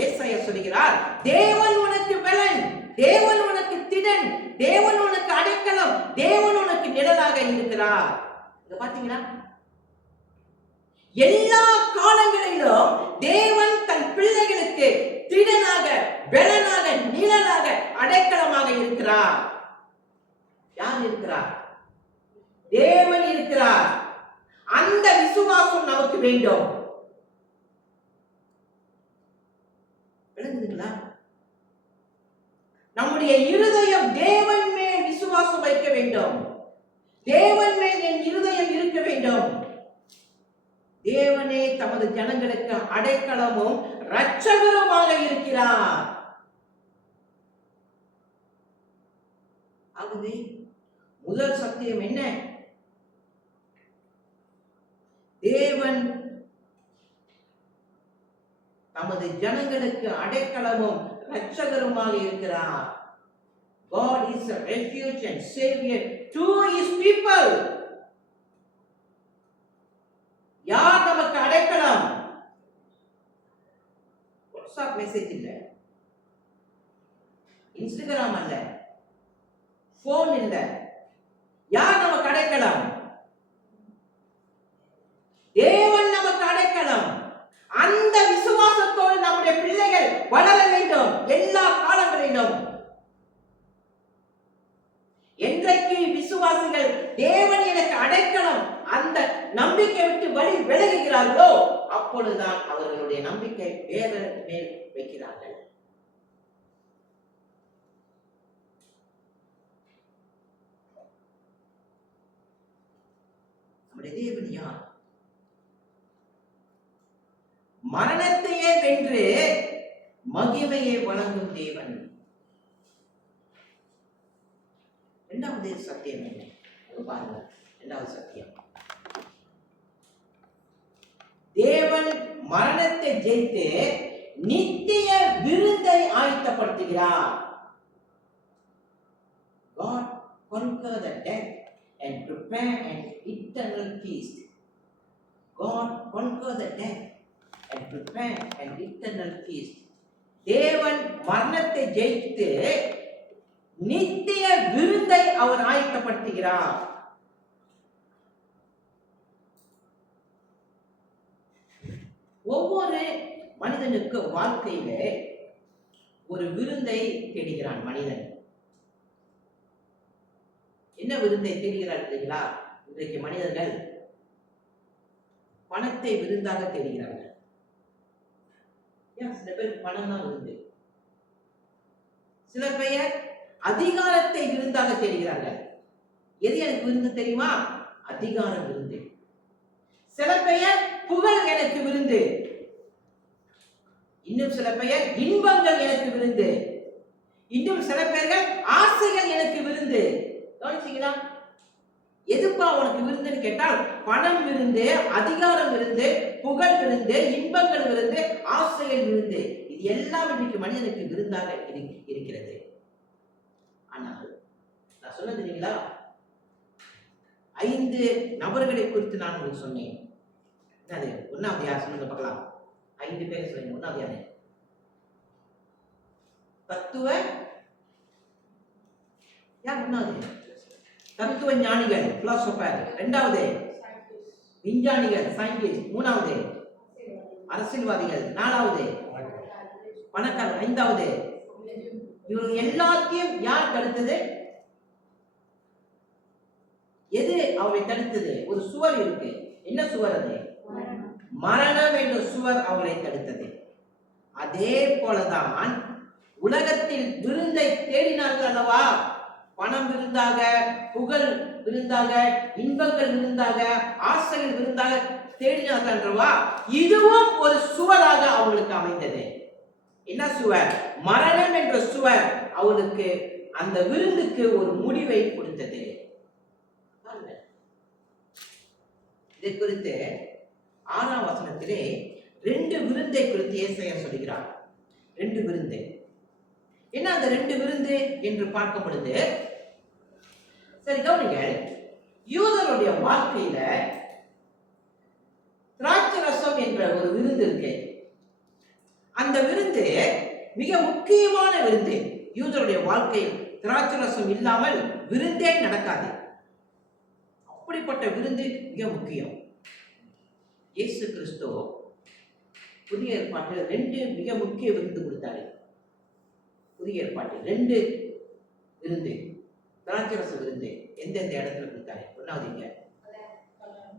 ஏசாயா சொல்கிறார், தேவன் உனக்கு பலன், தேவன் உனக்கு திடன், தேவன் உனக்கு அடைக்கலம், தேவன் உனக்கு நிழலாக இருக்கிறார். இத பாத்தீங்களா? எல்லா காலங்களிலும் தேவன் தன் பிள்ளைகளுக்கு திடனாக, பலனாக, நிழலாக, அடைக்கலமாக இருக்கிறார். யார் இருக்கிறார்? தேவன் இருக்கிறார். அந்த விசுவாசம் நமக்கு வேண்டும். விளங்குதுங்களா? நம்முடைய இருதயம் தேவன் மேல் விசுவாசம் வைக்க வேண்டும். தேவன் மேல் என் இருதயம் இருக்க வேண்டும். தேவனே தமது ஜனங்களுக்கு அடைக்கலமும் இரட்சகருமாக இருக்கிறார். ஆகவே முதல் சத்தியம் என்ன? தேவன் தமது ஜனங்களுக்கு அடைக்கலமும் இரட்சகருமாக இருக்கிறார். God is a refuge and savior to his people. Message இல்ல, இன்ஸ்டாகிராம் அல்ல, போன் இல்ல. யார் நமக்கு அடைக்கலம்? தேவன் நமக்கு அடைக்கலம். அந்த விசுவாசத்தோடு நம்முடைய பிள்ளைகள் வளர வேண்டும் எல்லா காலங்களிலும். என்றைக்கு விசுவாசிகள் தேவன் எனக்கு அடைக்கலம் அந்த நம்பிக்கை விட்டு வழி விலகுகிறார்களோ அப்பொழுதுதான் அவர்களுடைய நம்பிக்கை வேற மேல் வைக்கிறார்கள். நம்முடைய தேவன் யார்? மரணத்தையே வென்று மகிமையை வழங்கும் தேவன். இரண்டாவது சத்தியம் என்ன? பாருங்க, இரண்டாவது சத்தியம், தேவன் மரணத்தை ஜெயித்து நித்திய விருந்தை ஆயத்தப்படுத்துகிறார். God conquer the death and prepare an eternal feast. God conquer the death and prepare an eternal feast. தேவன் மரணத்தை ஜெயித்து நித்திய விருந்தை அவர் ஆயத்தப்படுத்துகிறார். ஒவ்வொரு மனிதனுக்கு வாழ்க்கையில ஒரு விருந்தை தேடுகிறான் மனிதன். என்ன விருந்தை தேடுகிறார் தெரியுங்களா? இன்றைக்கு மனிதர்கள் பணத்தை விருந்தாக தேடுகிறார்கள். சில பேர் பணம் தான் விருந்து. சில பெயர் அதிகாரத்தை விருந்தாக தேடுகிறார்கள். எது எனக்கு விருந்து தெரியுமா? அதிகாரம் விருந்து. சில பெயர் புகழ் எனக்கு விருந்து. இன்னும் சில பெயர் இன்பங்கள் எனக்கு விருந்து. இன்னும் சில பேர்கள் ஆசைகள் எனக்கு விருந்து. கவனிச்சீங்களா? எதுப்பா உனக்கு விருந்துன்னு கேட்டால் பணம் விருந்து, அதிகாரம் விருந்து, புகழ் விருந்து, இன்பங்கள் விருந்து, ஆசைகள் விருந்து. இது எல்லாம் இன்றைக்கு மனிதனுக்கு விருந்தாக இருக்கிறது. ஆனால் நான் சொன்னது தெரியுங்களா? 5 நபர்களை குறித்து நான் உங்களுக்கு சொன்னேன். என்னது? ஒன்னாவது யார் சொல்லுங்க பார்க்கலாம். 5 பேரை சொல்லுங்க. ஒன்னாவது யாரு? தத்துவ யார்? ஒன்னாவது தத்துவ ஞானிகள், பிலாசபர். இரண்டாவது விஞ்ஞானிகள், சயின்டிஸ்ட். மூணாவது அரசியல்வாதிகள். நாலாவது பணக்காரர். 5வது இவங்க எல்லாத்தையும் யார் தடுத்தது? எது அவரை தடுத்தது? ஒரு சுவர் இருக்கு. என்ன சுவர் அது? மரணம் என்ற சுவர் அவரை தடுத்தது. அதே போலதான் உலகத்தில் விருந்தை தேடினார்கள் அல்லவா? பணம் விருந்தாக, புகழ் விருந்தாக, இன்பங்கள் விருந்தாக, ஆசைகள் விருந்தாக தேடினார்கள் அல்லவா? இதுவும் ஒரு சுவராக அவங்களுக்கு அமைந்தது. என்ன சுவர்? மரணம் என்ற சுவர் அவளுக்கு அந்த விருந்துக்கு ஒரு முடிவை கொடுத்தது. இதை குறித்து 6ஆம் வசனத்திலே 2 விருந்தை குறித்து ஏசாயா சொல்கிறார். 2 விருந்து. என்ன அந்த 2 விருந்து என்று பார்க்கும் பொழுது, சரி கவனிங்க, யூதருடைய வாழ்க்கையில திராட்சை ரசம் என்ற ஒரு விருந்து இருக்கு. அந்த விருந்து மிக முக்கியமான விருந்து. யூதருடைய வாழ்க்கையில் திராட்சை ரசம் இல்லாமல் விருந்தே நடக்காது. அப்படிப்பட்ட விருந்து மிக முக்கியம். இயேசு கிறிஸ்து புதிய ஏற்பாட்டில் 2 மிக முக்கிய விருந்து கொடுத்தாரு. புதிய ஏற்பாட்டில் 2 விருந்து, திராட்சை ரச விருந்து எந்தெந்த இடத்துல கொடுத்தாரு? ஒன்னாவது இங்க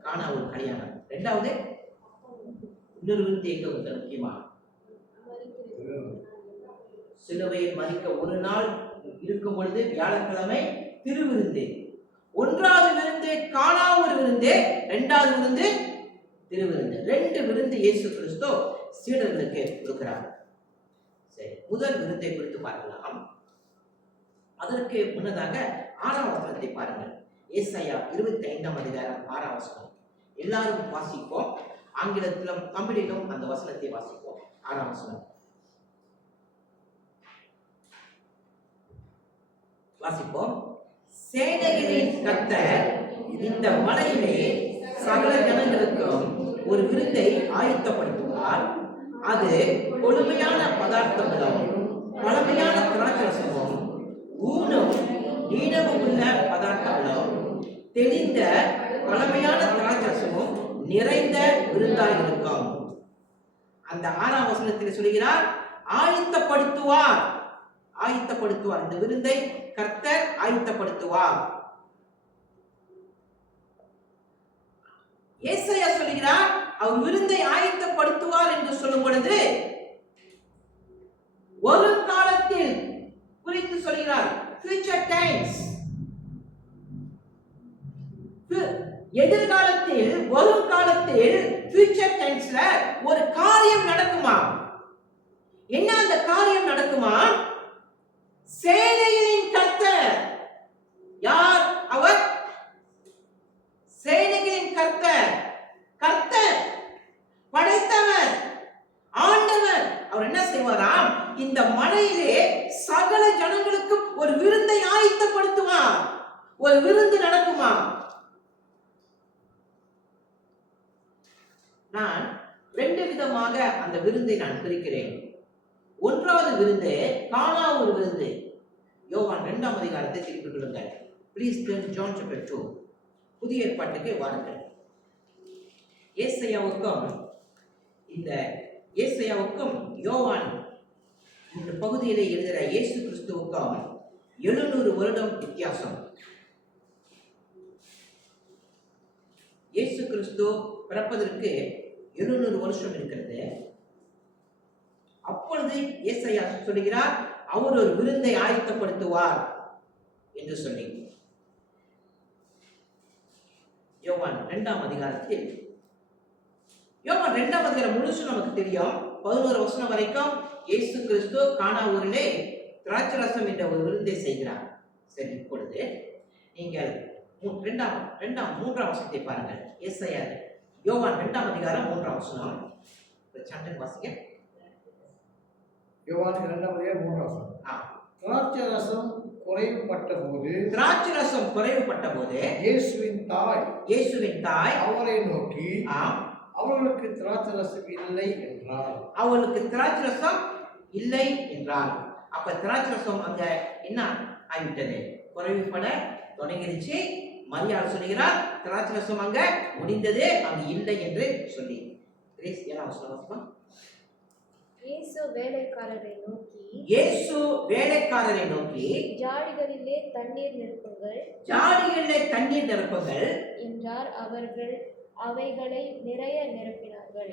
கானா ஒரு கல்யாணம். 2வது இன்னொரு விருந்து எங்க கொடுத்தாரு? முக்கியமா சிலுவையில் மரிக்க ஒரு நாள் இருக்கும் பொழுது வியாழக்கிழமை திருவிருந்து. 1வது விருந்து கானா ஒரு விருந்து, 2வது விருந்து திருவிருந்து. 2 விருந்து இயேசு கிறிஸ்து சீடர்களுக்கு கொடுக்கிறார். சரி, முதல் விருந்தை குறித்து பார்க்கலாம். அதற்கு முன்னதாக 6ஆம் வசனத்தை பாருங்கள். ஏசாயா 25ஆம் அதிகாரம் 6ஆம் வசனம். எல்லாரும் வாசிப்போம். ஆங்கிலத்திலும் தமிழிலும் அந்த வசனத்தை வாசிப்போம். 6ஆம் வசனம் வாசிப்போம். சேனைகளின் கர்த்தர் இந்த மலையிலே சகல ஜனங்களுக்கும் ஒரு விருந்தை ஆயத்தப்படுத்துவார். அது கொழுமையான பதார்த்தங்களும் பழமையான திராட்சரசமும் ஊனும் நீளமும் உள்ள பதார்த்தங்களும் தெளிந்த பழமையான திராட்சரசமும் நிறைந்த விருந்தாய் இருக்கும். அந்த 6ஆம் வசனத்தில் சொல்கிறார், ஆயத்தப்படுத்துவார். ஆயத்தப்படுத்துவார். இந்த விருந்தை கர்த்தர் ஆயத்தப்படுத்துவார். ஏசாயா சொல்கிறார், அவர் விருந்தை ஆயத்தப்படுத்துவார் என்று சொல்லும் பொழுது ஒரு காலத்தில் குறித்து சொல்கிறார். ஃபியூச்சர் டைம்ஸ், எதிர்காலத்தில், வரும் காலத்தில், ஃபியூச்சர் டைம்ஸ்ல ஒரு காரியம் நடக்குமா? என்ன அந்த காரியம் நடக்குமா? சேனைகளின் கர்த்தர். யார் அவர்? சேனைகளின் கர்த்தர். கர்த்தர், படைத்தவர், ஆண்டவர். அவர் என்ன செய்வாராம்? இந்த மலையிலே சகல ஜனங்களுக்கும் ஒரு விருந்தை ஆயத்தப்படுத்துவார். ஒரு விருந்து நடக்குமா? நான் 2 விதமாக அந்த விருந்தை நான் பிரிக்கிறேன். 1வது விருந்து கானா ஒரு விருந்து. யோவான் 2ஆம் அதிகாரத்தை திருப்பிக் கொள்ளுங்கள். Please turn John chapter 2. புதிய ஏற்பாட்டுக்கு வாருங்கள். ஏசாயாவுக்கும் யோவான் இந்த பகுதியிலே எழுதுகிற இயேசு கிறிஸ்துவுக்கும் 700 வருடம் வித்தியாசம். இயேசு கிறிஸ்து பிறப்பதற்கு 700 வருஷம் இருக்கிறது. அப்பொழுது ஏசாயா சொல்கிறார், அவர் ஒரு விருந்தை ஆயத்தப்படுத்துவார் என்று சொல்லி. யோவான் 2ஆம் அதிகாரத்தில், யோவான் 2ஆம் அதிகாரம் முழுசும் நமக்கு தெரியும். 11 வசனம் வரைக்கும் இயேசு கிறிஸ்து கானா ஊரிலே திராட்சரசம் என்ற ஒரு விருந்தை செய்கிறார். சரி, இப்பொழுது நீங்கள் 3ஆம் வசனத்தை பாருங்கள். ஏசாயா யோவான் 2ஆம் அதிகாரம் 3ஆம் வசனம். சண்டன் வாசிங்க. யோவான் 2ஆம் அதிகாரம் 3ஆம் வசனம். திராட்சரசம் குறைவுபட்ட போது இயேசுவின் தாய் அவரை நோக்கி, அவர்களுக்கு திராட்சரசம் இல்லை என்றார். அவளுக்கு திராட்சரசம் இல்லை என்றார். அப்ப திராட்சரசம் அங்க என்ன ஆகிவிட்டது? குறைவுபட தொடங்கிருச்சு. மரியாள் சொல்லுகிறார், திராட்சரசம் அங்க முடிந்தது, அங்கு இல்லை என்று சொல்லி. இயேசு வேலைக்காரரை நோக்கி ஜாடிகளிலே தண்ணீர் நிரப்புங்கள் என்றார். அவர்கள் அவைகளை நிறைய நிரப்பினார்கள்.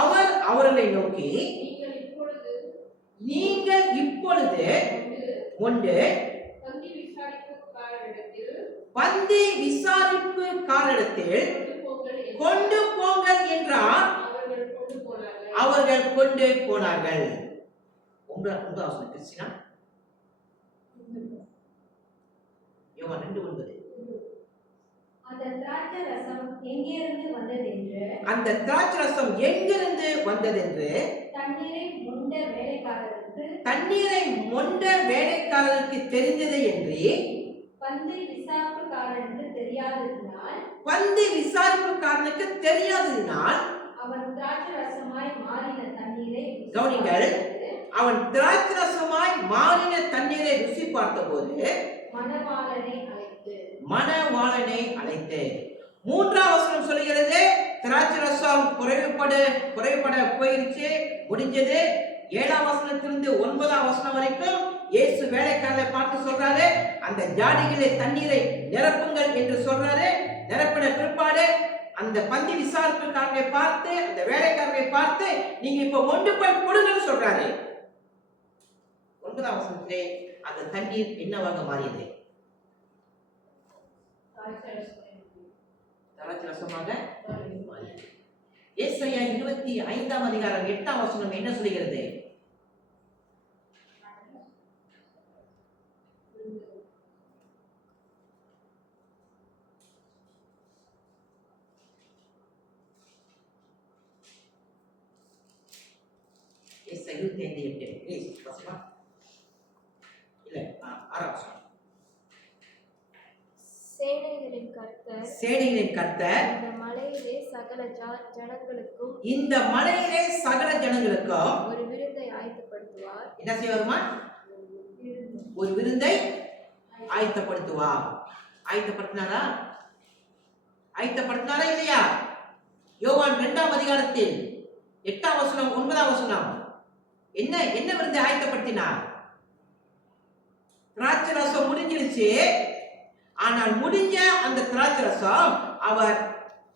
அவர் அவர்களை நோக்கி, நீங்கள் இப்பொழுது பந்தி விசாரிப்பு காலத்தில் கொண்டு போங்கள் என்றார். அவர்கள் கொண்டு போனார்கள். கிறிஸ்டினா யோவான் 2:9. அந்த திராட்சரசம் எங்கிருந்து வந்ததென்று தண்ணீரை மொண்ட வேலைக்காரருக்கு தெரிந்தது என்று பந்தி விசாரிப்புக்காரனுக்கு தெரியாததினால் அவன் திராட்சரசமாய் மாறின தண்ணீரை ருசி பார்த்தபோது மணவாளனை அழைத்து. 3ஆம் வசனம் சொல்கிறது, திராட்சரசம் குறைபட போயிருச்சு, முடிஞ்சது. 7ஆம் வசனத்திலிருந்து 9ஆம் வசனம் வரைக்கும் இயேசு வேலைக்காரரை பார்த்து சொல்றாரு, அந்த ஜாடிகளை தண்ணீரை நிரப்புங்கள் என்று சொல்றாரு. நிரப்பின பிற்பாடு அந்த பந்தி விசாரிப்புக்காரனை பார்த்து, அந்த வேலைக்காரரை பார்த்து, நீங்க இப்ப கொண்டு போய் கொடுங்கன்னு சொல்றாரு. 9ஆம் வசனத்திலே அந்த தண்ணீர் என்னவாக மாறியது? திராட்சரசமாக மாறியது. ஏசாயா 25ஆம் அதிகாரம் 8ஆம் வசனம் என்ன சொல்கிறது? ஏசாயா 25:8. ப்ளீஸ் வாசிமா. இல்ல 6ஆம் வசனம். சேனைகளின் கர்த்தர் சேனைகளின் கர்த்தர் இந்த மலையிலே சகல ஜனங்களுக்கும் இந்த மலையிலே சகல ஜனங்களுக்கும் ஒரு விருந்தை ஆயத்தப்படுத்துவார். என்ன செய்வாருமா? ஒரு விருந்தை ஆயத்தப்படுத்துவார். ஆயத்தப்படுத்தினாரா? ஆயத்தப்படுத்தினாரா இல்லையா? யோவான் 2ஆம் அதிகாரத்தில் 8ஆம் வசனம் 9ஆம் வசனம் என்ன என்ன விருந்தை ஆயத்தப்படுத்தினார்? திராட்சை ரசம் முடிஞ்சிருச்சு. ஆனால் முடிஞ்ச அந்த திராட்சை ரசம் அவர்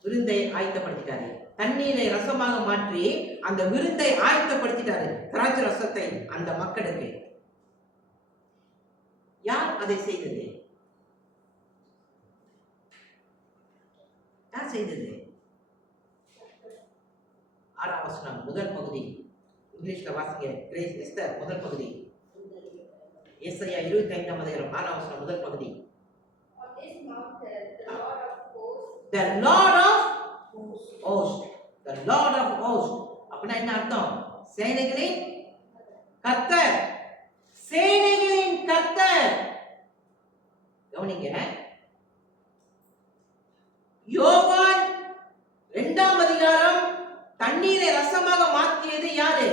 விருந்தை ஆயத்தப்படுத்திட்டாரு. தண்ணீரை ரசமாக மாற்றி அந்த விருந்தை ஆயத்தப்படுத்திட்டாரு. திராட்சை ரசத்தை அந்த மக்களுக்கு. யார் அதை செய்தது? யார் செய்தது? 6ஆம் வசனம் முதல் பகுதி. இங்கிலீஷ்ல வாசிங்க. கிரேஸ் எஸ்தர் முதல் பகுதி. ஏசாயா 25ஆம் அதிகாரம் 6ஆம் வசனம் முதல் பகுதி. The Lord of hosts. The Lord of hosts. அப்படின்னா என்ன அர்த்தம்? சேனைகளின் கர்த்தர். சேனைகளின் கர்த்தர். கவனிங்க. யோவான் 2ஆம் அதிகாரம் தண்ணீரை ரசமாக மாற்றியது யாரு?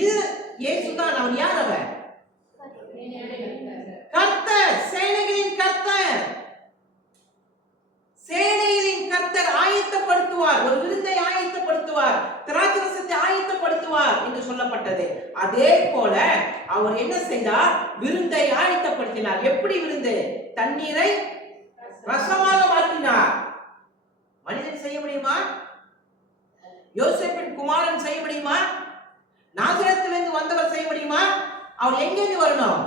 இல்ல, இயேசுதான். அவர் யார்? அவர் கர்த்தர். சேனைகளின் கர்த்தர். சேனைகளின் கர்த்தர் ஆயத்தப்படுத்துவார். ஒரு விருந்தை ஆயத்தப்படுத்துவார். திராட்சை ரசத்தை ஆயத்தப்படுத்துவார் என்று சொல்லப்பட்டது. அதே போல அவர் என்ன செய்தார்? விருந்தை ஆயத்தப்படுத்தினார். எப்படி விருந்து? தண்ணீரை ரசமாக மாற்றினார். மனிதன் செய்ய முடியுமா? யோசேப்பின் குமாரன் செய்ய முடியுமா? நாசரேத்திலிருந்து வந்தவர் செய்ய முடியுமா? அவர் எங்கிருந்து வரணும்?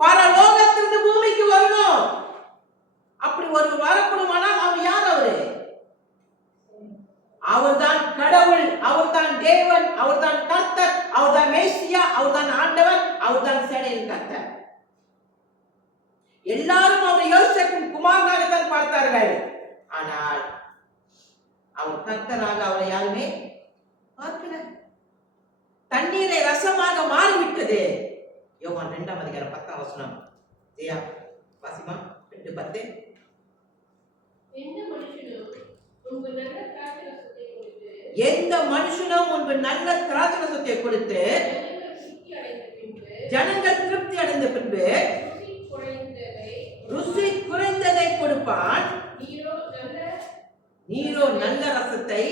பரலோகத்திலிருந்து பூமிக்கு வரணும். அப்படி ஒரு வரக்கூடுமானால் அவர் யார்? அவரு அவர்தான் கடவுள், அவர்தான் தேவன், அவர்தான் கர்த்தர், அவர்தான் மேசியா, அவர்தான் ஆண்டவர், அவர்தான் சேனையின் கர்த்தர். எல்லாரும் அவர் யோசேப்பின் குமாரனாக தான் பார்த்தார்கள். ஆனால் அவர் கர்த்தராக அவரை யாருமே பார்க்கல. தண்ணீரை ரசமாக மாறிவிட்டது. யோவான் 2ஆம் அதிகாரம் 10ஆம் வசனம். ஜெயா வாசிமா 2:10. எந்த மனுஷனும் முன்பு நல்ல திராட்சை ரசத்தை கொடுத்து ஜனங்கள் திருப்தி அடைந்த பின்பு ருசி குறைந்ததை கொடுப்பான். நீரோ நல்ல ரசத்தை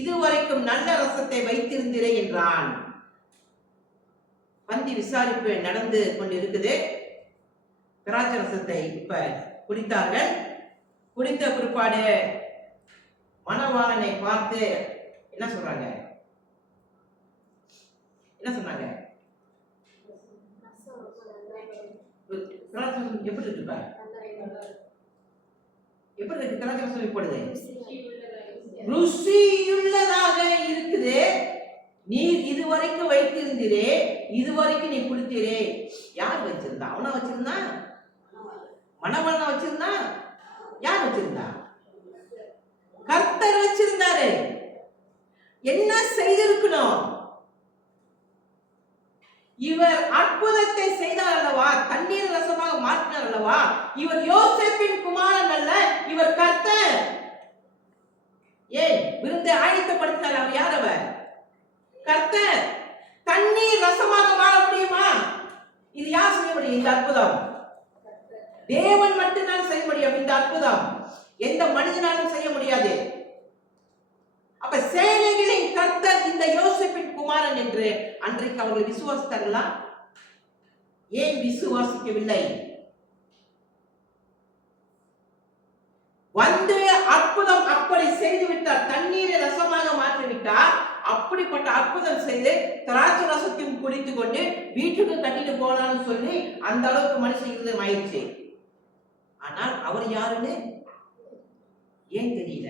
இதுவரைக்கும் நல்ல ரசத்தை வைத்திருந்தீரே என்றான். பந்தி விசாரிப்பு நடந்து கொண்டிருக்குது. திராட்சை ரசத்தை இப்ப குடித்தார்கள். குடித்த பிற்பாடு மணவாளனை பார்த்து என்ன சொல்றாங்க? என்ன சொன்னாங்க? திராட்சை ரசம் எப்படி இருக்கு? எப்படி இருக்கு திராட்சை ரசம்? இப்பொழுது ருசியுள்ளதாக இருக்குது. நீர் இதுவரைக்கும் வைத்திருந்தீரே, இதுவரைக்கும் நீ குடித்தீரே. யார் வச்சிருந்தா? அவனா வச்சிருந்தா? மணவாளனா வச்சிருந்தா? யார் வச்சிருந்தா? கர்த்தர் வச்சிருந்தாரு. என்ன செய்திருக்கணும்? இவர் அற்புதத்தை செய்தார் அல்லவா? தண்ணீர் ரசமாக மாற்றினார் அல்லவா? இவர் யோசேப்பின் குமாரன் அல்ல, இவர் கர்த்தர். ஏன் விருந்தை ஆயத்தப்படுத்தினார்? அவர் யார்? அவர் கர்த்தர். தண்ணீர் ரசமாக மாற முடியுமா? இது யார் செய்ய முடியும்? இந்த அற்புதம் தேவன் மட்டும்தான் செய்ய முடியும். இந்த அற்புதம் எந்த மனிதனாலும் செய்ய முடியாது. அப்ப சேனைகளின் கர்த்தர் இந்த யோசேப்பின் குமாரன் என்று அன்றைக்கு அவர்கள் விசுவாசித்தார்களா? ஏன் விசுவாசிக்கவில்லை? வந்து அற்புதம் அப்படி செய்து விட்டார். தண்ணீரை ரசமாக மாற்றிவிட்டார். அப்படிப்பட்ட அற்புதம் செய்து திராட்சை ரசத்தையும் குடித்து கொண்டு வீட்டுக்கு கட்டிட்டு போலான்னு சொல்லி அந்த அளவுக்கு மனுஷன் இருந்தது ஆயிடுச்சு. ஆனால் அவர் யாருன்னு ஏன் தெரியல?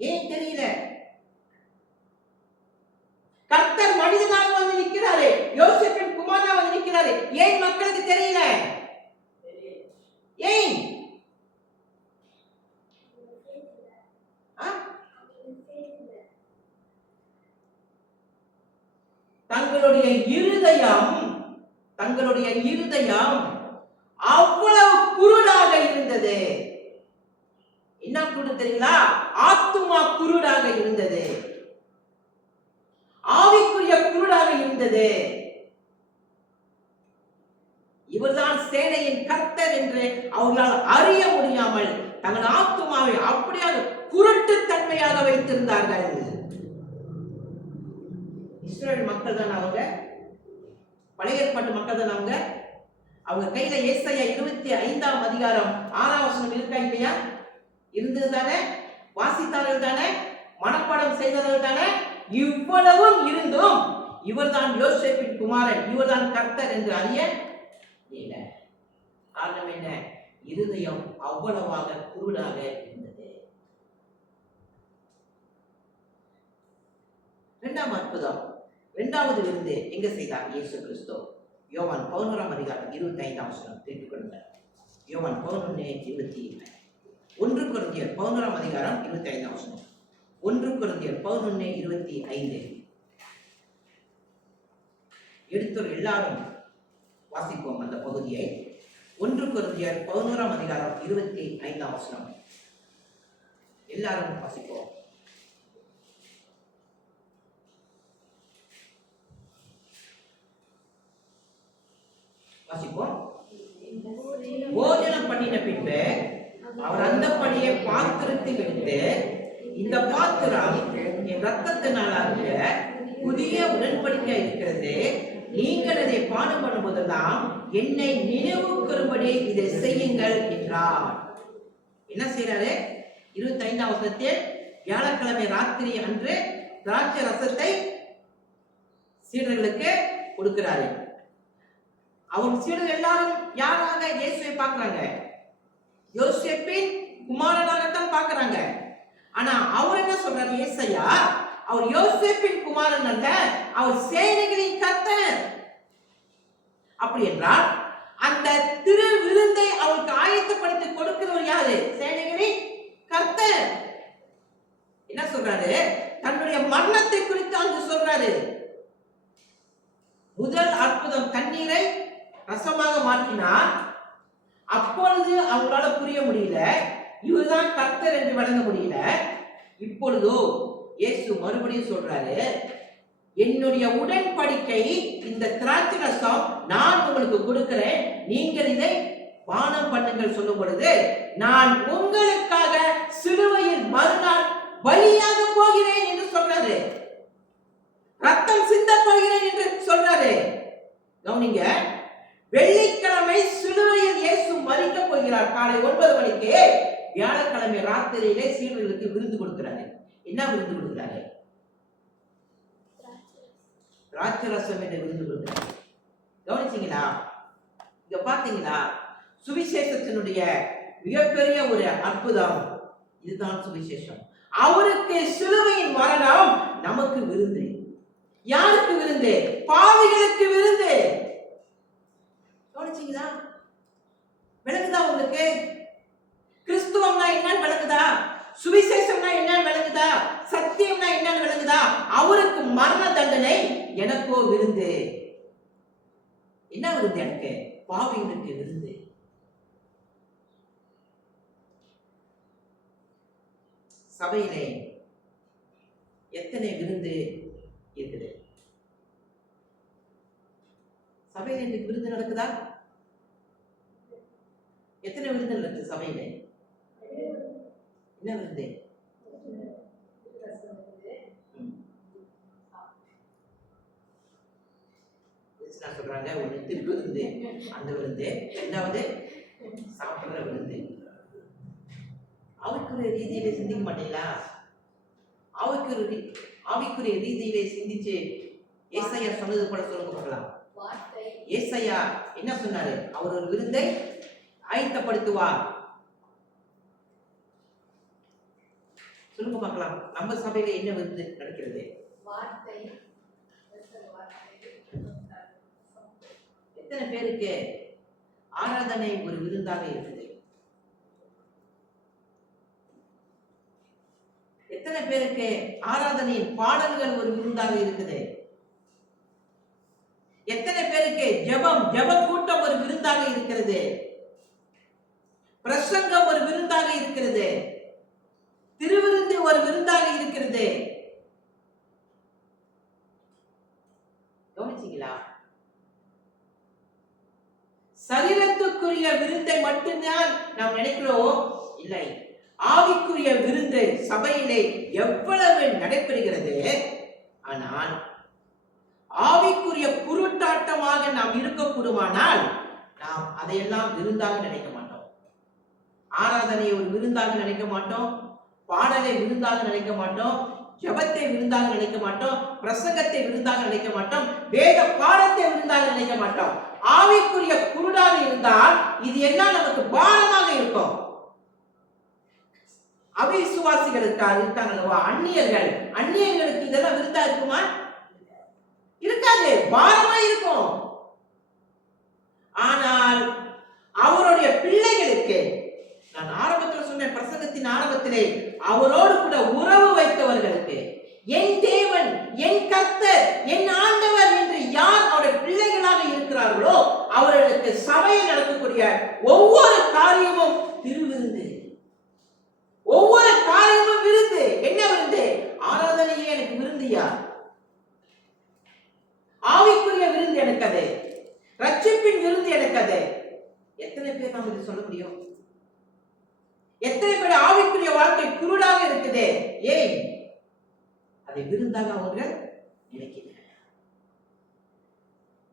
ஏன் தெரியல? கர்த்தர் மனிதனாக வந்து நிற்கிறாரு, யோசேப்பின் குமாரனாக வந்து நிற்கிறாரு. ஏன் மக்களுக்கு தெரியல? ஏன்? தங்களுடைய இருதயம் தங்களுடைய இருதயம் அவ்வளவு குருடாக இருந்தது. என்ன குருடு தெரியுங்களா? ஆத்துமா குருடாக இருந்தது, ஆவிக்குரிய குருடாக இருந்தது. இவர்தான் சேனையின் கர்த்தர் என்று அவர்களால் அறிய முடியாமல் தங்கள் ஆத்துமாவை அப்படியாக குருட்டு தன்மையாக வைத்திருந்தார்கள். இஸ்ரவேல் மக்கள் தான் அவங்க, பழைய ஏற்பாட்டு மக்கள் தான் அவங்க. அவங்க கையில ஏசாயா 25ஆம் அதிகாரம் 6ஆம் வசனம் இருக்கா இல்லையா? இருந்தது தானே? வாசித்தார்கள் தானே? மனப்பாடம் செய்தவர்கள் தானே? இவ்வளவும் இருந்தும் இவர்தான் யோசேப்பின் குமாரன், இவர்தான் கர்த்தர் என்று அறிய இல்லை. காரணம் என்ன? இருதயம் அவ்வளவாக குருடாக இருந்தது. இரண்டாம் அற்புதம், இரண்டாவது விருந்து எங்க செய்தார் இயேசு கிறிஸ்து? யோவான் 11ஆம் அதிகாரம் 25ஆம் வசனம் திருப்பிக் கொள்ளுங்கள். யோவான் 11:25. 1 கொரிந்தியர் 11ஆம் அதிகாரம் 25ஆம் வசனம். 1 கொரிந்தியர் 11:25. எடுத்தோர் எல்லாரும் வாசிப்போம் அந்த பகுதியை. 1 கொரிந்தியர் 11ஆம் அதிகாரம் 25ஆம் வசனம். எல்லாரும் வாசிப்போம். வாசிப்போம். போஜனம் பண்ணின பின்பு அவர் அந்த படியை பாத்திரத்தில் எடுத்து, இந்த பாத்திரம் என் ரத்தத்தினாலாகிய புதிய உடன்படிக்கை இருக்கிறது, நீங்கள் அதை பானம் பண்ணும் போதெல்லாம் என்னை நினைவு கூறும்படி இதை செய்யுங்கள் என்றார். என்ன செய்யறாரு? 25ஆம் வசனத்தில் வியாழக்கிழமை ராத்திரி அன்று திராட்சை ரசத்தை சீடர்களுக்கு கொடுக்கிறாரு. அவர் சீடர்கள் எல்லாரும் யாராக இயேசுவை பார்க்கிறாங்க? யோசேப்பின் குமாரனாகத்தான் பார்க்கிறாங்க. ஆனா அவர் என்ன சொல்றாரு? ஏசாயா அவர் யோசேப்பின் குமாரன் அல்ல, அவர் சேனைகளின் கர்த்தர். அப்படி என்றால் அந்த திரு விருந்தை அவருக்கு ஆயத்தப்படுத்தி கொடுக்கிறவர் யாரு? சேனைகளின் கர்த்தர். என்ன சொல்றாரு? தன்னுடைய மரணத்தை குறித்து அங்கு சொல்றாரு. முதல் அற்புதம் தண்ணீரை ரசமாக மாற்றினார். அப்பொழுது அவங்களால புரிய முடியல, இவர்தான் கர்த்தர் என்று வழங்க முடியல. இப்பொழுதோ இயேசு மறுபடியும் சொல்றாரு, என்னுடைய உடன்படிக்கை இந்த திராட்சை ரசம் நான் உங்களுக்கு கொடுக்கிறேன், நீங்கள் இதை பானம் பண்ணுங்கள் சொல்லும் பொழுது, நான் உங்களுக்காக சிலுவையில் மறுநாள் பலியாக போகிறேன் என்று சொல்றாரு. ரத்தம் சிந்த போகிறேன் என்று சொல்றாரு. கவனிங்க, வெள்ளிக்கிழமை சிலுவையில் இயேசு மரிக்க போகிறார் காலை 9 மணிக்கு. வியாழக்கிழமை ராத்திரியிலே சீடர்களுக்கு விருந்து கொடுக்கிறாரு. என்ன விருந்து கொடுக்கிறாரு? திராட்சை ரசம் என்ற விருந்து கொடுக்கிறாரு. கவனிச்சீங்களா? இங்க பாத்தீங்களா? சுவிசேஷத்தினுடைய மிகப்பெரிய ஒரு அற்புதம் இதுதான் சுவிசேஷம். அவருக்கு சிலுவையின் மரணம் நமக்கு விருந்து. யாருக்கு விருந்து? பாவிகளுக்கு விருந்து. கவனிச்சீங்களா? விளங்குதா உங்களுக்கு? கிறிஸ்துவம்னா என்னன்னு விளங்குதா? சுவிசேஷம்னா என்னன்னு விளங்குதா? சத்தியம்னா என்னன்னு விளங்குதா? அவருக்கு மரண தண்டனை, எனக்கோ விருந்து. என்ன விருந்து? எனக்கு பாவிகளுக்கு விருந்து. சபையிலே எத்தனை விருந்து இருக்குது? சபையில இன்னைக்கு விருந்து நடக்குதா? எத்தனை விருந்து நடக்குது சபையில? என்ன விருந்து? சொல்றாங்க, ஒண்ணு திருப்பி விருந்து, அந்த விருந்து. இரண்டாவது சாப்பிடுற விருந்து. ஆவிக்குரிய ரீதியிலே சிந்திக்க மாட்டீங்களா? ஆவிக்குரிய ரீதியிலே சிந்திச்சு ஏசாயா சொன்னது போல சொல்லுங்க பார்க்கலாம். ஏசாயா என்ன சொன்னாரு? அவர் ஒரு விருந்தை ஆயத்தப்படுத்துவார். சொல்லுங்க பார்க்கலாம், நம்ம சபையில என்ன விருந்து நடக்கிறது? எத்தனை பேருக்கு ஆராதனை ஒரு விருந்தாக இருக்குது? எத்தனை பேருக்கு ஆராதனையின் பாடல்கள் ஒரு விருந்தாக இருக்குது? எத்தனை பேர் பேருக்கு ஜெப கூட்டம் ஒரு விருந்தாக இருக்கிறது. பிரசங்கம் ஒரு விருந்தாக இருக்கிறது. திருவிருந்து ஒரு விருந்தாக இருக்கிறது. கவனிச்சீங்களா? சரீரத்துக்குரிய விருந்தை மட்டும்தான் நாம் நினைக்கிறோம். இல்லை, ஆவிக்குரிய விருந்து சபையிலே எவ்வளவு நடைபெறுகிறது. ஆனால் ஆவிக்குரிய குருட்டாட்டமாக நாம் இருக்கக்கூடுமானால் நாம் அதையெல்லாம் விருந்தாக நினைக்க மாட்டோம். ஆராதனையை ஒரு விருந்தாக நினைக்க மாட்டோம். பாடலை விருந்தாக நினைக்க மாட்டோம். ஜெபத்தை விருந்தாக நினைக்க மாட்டோம். பிரசங்கத்தை விருந்தாக நினைக்க மாட்டோம். வேத பாடத்தை விருந்தாக நினைக்க மாட்டோம். ஆவிக்குரிய குருடாக இருந்தால் இது எல்லாம் நமக்கு பாரமாக இருக்கும். அவிசுவாசிகளுக்காக இருக்காங்களா, அந்நியர்களுக்கு இதெல்லாம் விருந்தா இருக்குமா? இருக்காது, பாரமா இருக்கும். ஆனால் அவருடைய பிள்ளைகளுக்கு, நான் ஆரம்பத்தில் சொன்ன பிரசங்கத்தின் ஆரம்பத்திலே, அவரோடு கூட உறவு வைத்தவர்களுக்கு, என் தேவன், என் கர்த்தர், என் ஆண்டவர் என்று யார் அவருடைய பிள்ளைகளாக இருக்கிறார்களோ அவர்களுக்கு சபையில் நடக்கக்கூடிய ஒவ்வொரு காரியமும் திருவிருந்து. ஒவ்வொரு காரியமும் விருந்து. என்ன விருந்து? ஆராதனையே எனக்கு விருந்தியா? ஆவிக்குரிய விருந்து எனக்கு அது. ரட்சிப்பின் விருந்து எனக்கு அது. எத்தனை பேர் நாம் இது சொல்ல முடியும்? எத்தனை பேர் ஆவிக்குரிய வாழ்க்கை குருடாக இருக்குது? ஏன் அதை விருந்தாக அவங்க நினைக்கிறார்.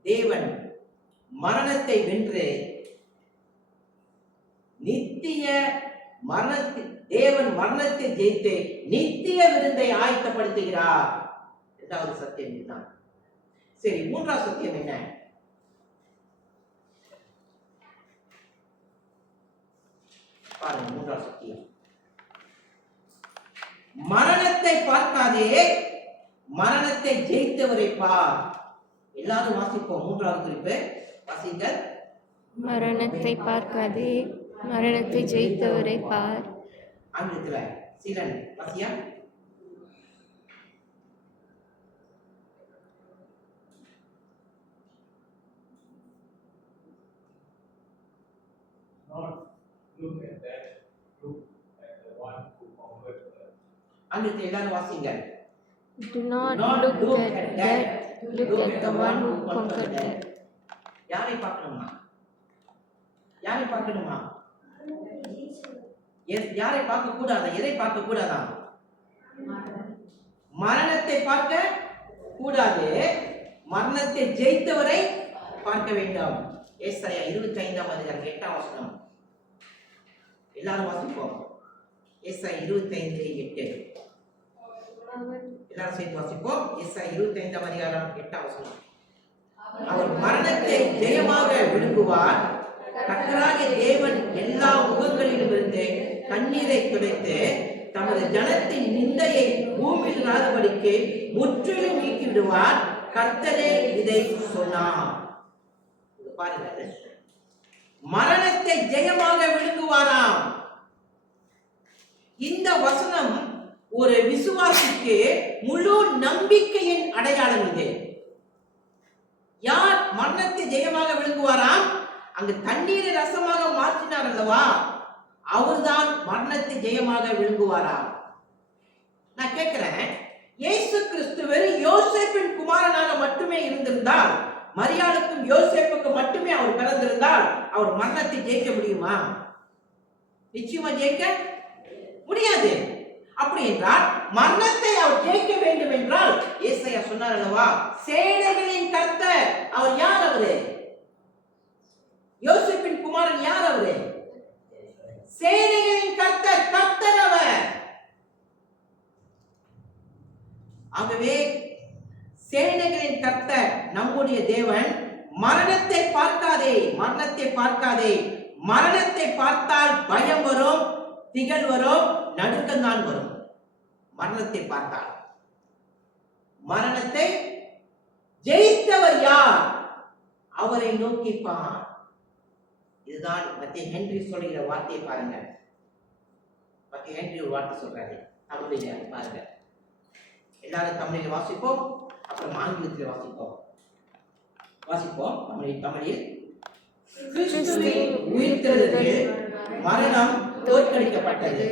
தேவன் மரணத்தை வென்று நித்திய தேவன் மரணத்தை ஜெயித்து நித்திய விருந்தை ஆயத்தப்படுத்துகிறார். இரண்டாவது சத்தியம் இதுதான். சரி, மூன்றாவது சத்தியம் என்ன? பாருங்க, மூன்றாவது சத்தியம். மரணத்தை பார்க்காதே, மரணத்தை ஜெயித்தவரை பார். எல்லாரும் வாசிப்போம். மூன்றாவது குறிப்பு வாசிங்க. மரணத்தை பார்க்காதே, மரணத்தை ஜெயித்தவரை பார். ஆங்கிலத்தில் சீலன் வாசியா. ஆங்கிலத்தில் எல்லாரும் வாசிங்க. Do not look at that, look at the one who conquered death. யாரை பார்க்கணுமா? யாரை பார்க்கணுமா? யாரை பார்க்க கூடாதா? எதை பார்க்க கூடாதா? மரணத்தை பார்க்க கூடாது, மரணத்தை ஜெயித்தவரை பார்க்க வேண்டும். ஏசாயா 25ஆம் அதிகாரம் 8ஆம் வசனம். எல்லாரும் வாசிப்போம். ஏசாயா 25:8. எல்லாரும் சேர்த்து வாசிப்போம். ஏசாயா 25ஆம் அதிகாரம் 8ஆம் வசனம். அவர் மரணத்தை ஜெயமாக விழுங்குவார். கர்த்தராகிய தேவன் எல்லா முகங்களிலும் இருந்து கண்ணீரை துடைத்து தமது ஜனத்தின் நிந்தையை பூமியில் இராதபடிக்கு முற்றிலும் நீக்கி விடுவார். கர்த்தரே இதை சொன்னார். பாருங்கள், மரணத்தை ஜெயமாக விழுங்குவாராம். இந்த வசனம் ஒரு விசுவாசிக்கு முழு நம்பிக்கையின் அடையாளம். இது யார் மரணத்தை ஜெயமாக விழுங்குவாராம்? அங்கு தண்ணீரை ரசமாக மாற்றினார் அல்லவா, அவர்தான் மரணத்தை ஜெயமாக விழுங்குவாராம். நான் கேட்கிறேன், இயேசு கிறிஸ்து வெறும் யோசேப்பின் குமாரனாக மட்டுமே இருந்திருந்தால், மரியாளுக்கும் யோசேப்புக்கு மட்டுமே அவர் பிறந்திருந்தால் அவர் மரணத்தை ஜெயிக்க முடியுமா? நிச்சயமா ஜெயிக்க முடியாது. அப்படி என்றால் மரணத்தை அவர் ஜெயிக்க வேண்டும் என்றால் ஏசாயா சொன்னார் அல்லவா, சேனைகளின் கர்த்தர். அவர் யார்? அவரு யோசேப்பின் குமாரன். யார் அவரு? சேனைகளின் கர்த்தர். கர்த்தர் அவர். ஆகவே சேனைகளின் கர்த்தர் நம்முடைய தேவன். மரணத்தை பார்க்காதே, மரணத்தை பார்க்காதே. மரணத்தை பார்த்தால் பயம் வரும், திகழ் வரும், நடுக்கம்தான் வரும். மரணத்தை பார்த்தால். மரணத்தை ஜெயித்தவர் யார்? அவரை நோக்கி பார். இதுதான் மத்திய ஹென்றி சொல்கிற வார்த்தையை பாருங்க. மத்திய ஹென்றி ஒரு வார்த்தை சொல்றாரு தமிழில. பாருங்க, எல்லாரும் தமிழில் வாசிப்போம், அப்புறம் ஆங்கிலத்தில் வாசிப்போம். வாசிப்போம் தமிழில். கிறிஸ்துவின் உயிர்த்தெழுதலில் மரணம் தோற்கடிக்கப்பட்டது.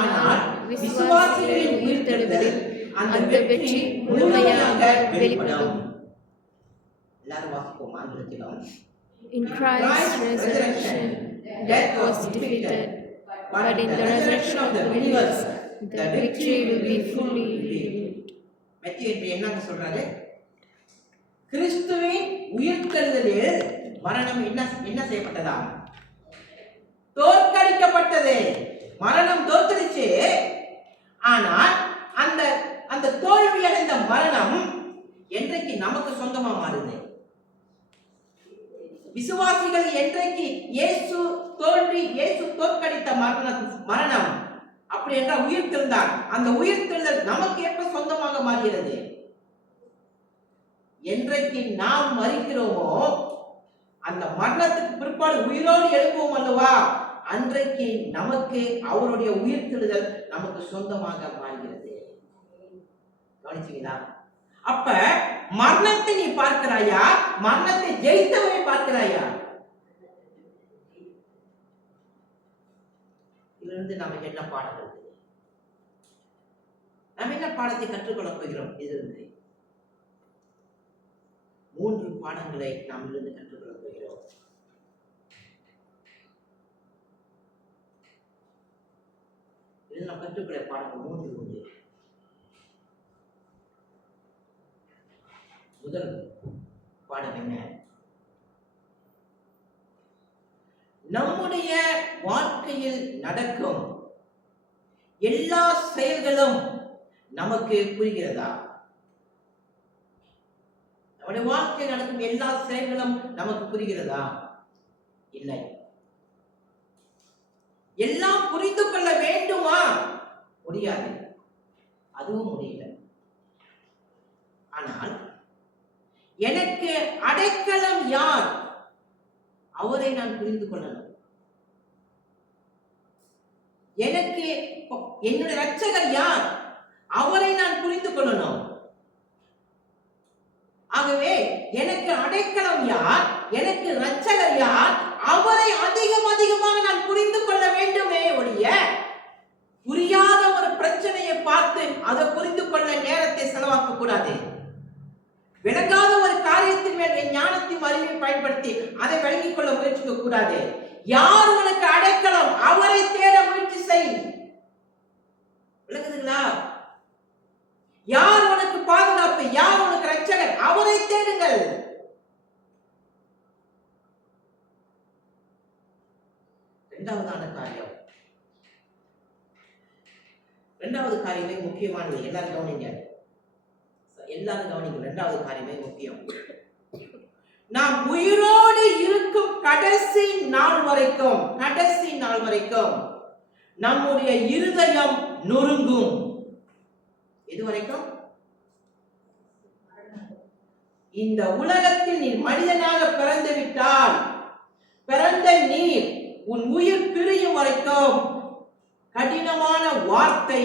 ஆனால் விசுவாசிகளின் உயிர்த்தெழுதலில் அந்த வெற்றி முழுமையாக வெளிப்படும். எல்லாரும் வாசிப்போம் ஆங்கிலத்திலும். In Christ's resurrection, death was defeated, but in the resurrection of the believers, the victory will be fully revealed. மத்திய என்னங்க சொல்றாரு? கிறிஸ்துவின் உயிர்த்தெழுதலில் மரணம் என்ன செய்யப்பட்டதா? தோற்கடிக்கப்பட்டது. மரணம் தோற்கடிச்சு. ஆனால் அந்த அந்த தோல்வி அடைந்த மரணம் என்றைக்கு நமக்கு சொந்தமா மாறுது? விசுவாசிகள் என்றைக்கு இயேசு தோற்கடித்த மரணம் அப்படி என்றால் உயிர்த்தெழுந்தார். அந்த உயிர்த்தெழுதல் நமக்கு எப்ப சொந்தமாக மாறுகிறது? என்றைக்கு நாம் மரிக்கிறோமோ, அந்த மரணத்துக்கு பிற்பாடு உயிரோடு எழுப்புவோம் அல்லவா, அன்றைக்கு நமக்கு அவருடைய உயிர்த்தெழுதல் நமக்கு சொந்தமாக மாறுகிறது. கவனிச்சீங்களா? அப்ப மரணத்தை நீ பார்க்கிறாயா? மரணத்தை ஜெயித்தவரை பார்க்கிறாயா? இதிலிருந்து நம்ம என்ன பாடம் இருக்கு? நம்ம என்ன பாடத்தை கற்றுக்கொள்ள போகிறோம்? இதிலிருந்து 3 பாடங்களை நாம் இருந்து கற்றுக்கொள்ள போகிறோம். இதில் நாம் கற்றுக்கொள்ள பாடங்கள் 3 உண்டு. முதல் பாடம் என்ன? நம்முடைய வாழ்க்கையில் நடக்கும் எல்லா செயல்களும் நமக்கு புரிகிறதா? நம்முடைய வாழ்க்கையில் நடக்கும் எல்லா செயல்களும் நமக்கு புரிகிறதா? இல்லை. எல்லாம் புரிந்து கொள்ள வேண்டுமா? முடியாது. அதுவும் முடியல. ஆனால் எனக்கு அடைக்கலம் யார்? அவரை நான் புரிந்து கொள்ளணும். எனக்கு என்னுடைய இரட்சகர் யார்? அவரை நான் புரிந்து கொள்ளணும். ஆகவே எனக்கு அடைக்கலம் யார், எனக்கு இரட்சகர் யார், அவரை அதிகமாக நான் புரிந்து கொள்ள வேண்டுமே ஒழிய புரியாத ஒரு பிரச்சனையை பார்த்து அதை புரிந்து கொள்ள நேரத்தை செலவாக்க கூடாது. விளங்காத ஒரு காரியத்தின் மேல் என் ஞானத்தின் அறிவை பயன்படுத்தி அதை விளங்கிக் கொள்ள முயற்சிக்க கூடாது. யார் உனக்கு அடைக்கலம், அவரை தேட முயற்சி செய். விளங்குதுங்களா? யார் உனக்கு பாதுகாப்பு, யார் உனக்கு இரட்சகர், அவரை தேடுங்கள். இரண்டாவது காரியமே முக்கியமானது. எல்லாரும் கவனிங்க. இரண்டாவது காரியமே முக்கியம். நாம் உயிரோடு இருக்கும் கடைசி நாள் வரைக்கும் நம்முடைய இருதயம் நொறுங்கும். இதுவரைக்கும் இந்த உலகத்தில் நீ மனிதனாக பிறந்து விட்டால், பிறந்த நீர் உன் உயிர் பிரியும் வரைக்கும் கடினமான வார்த்தை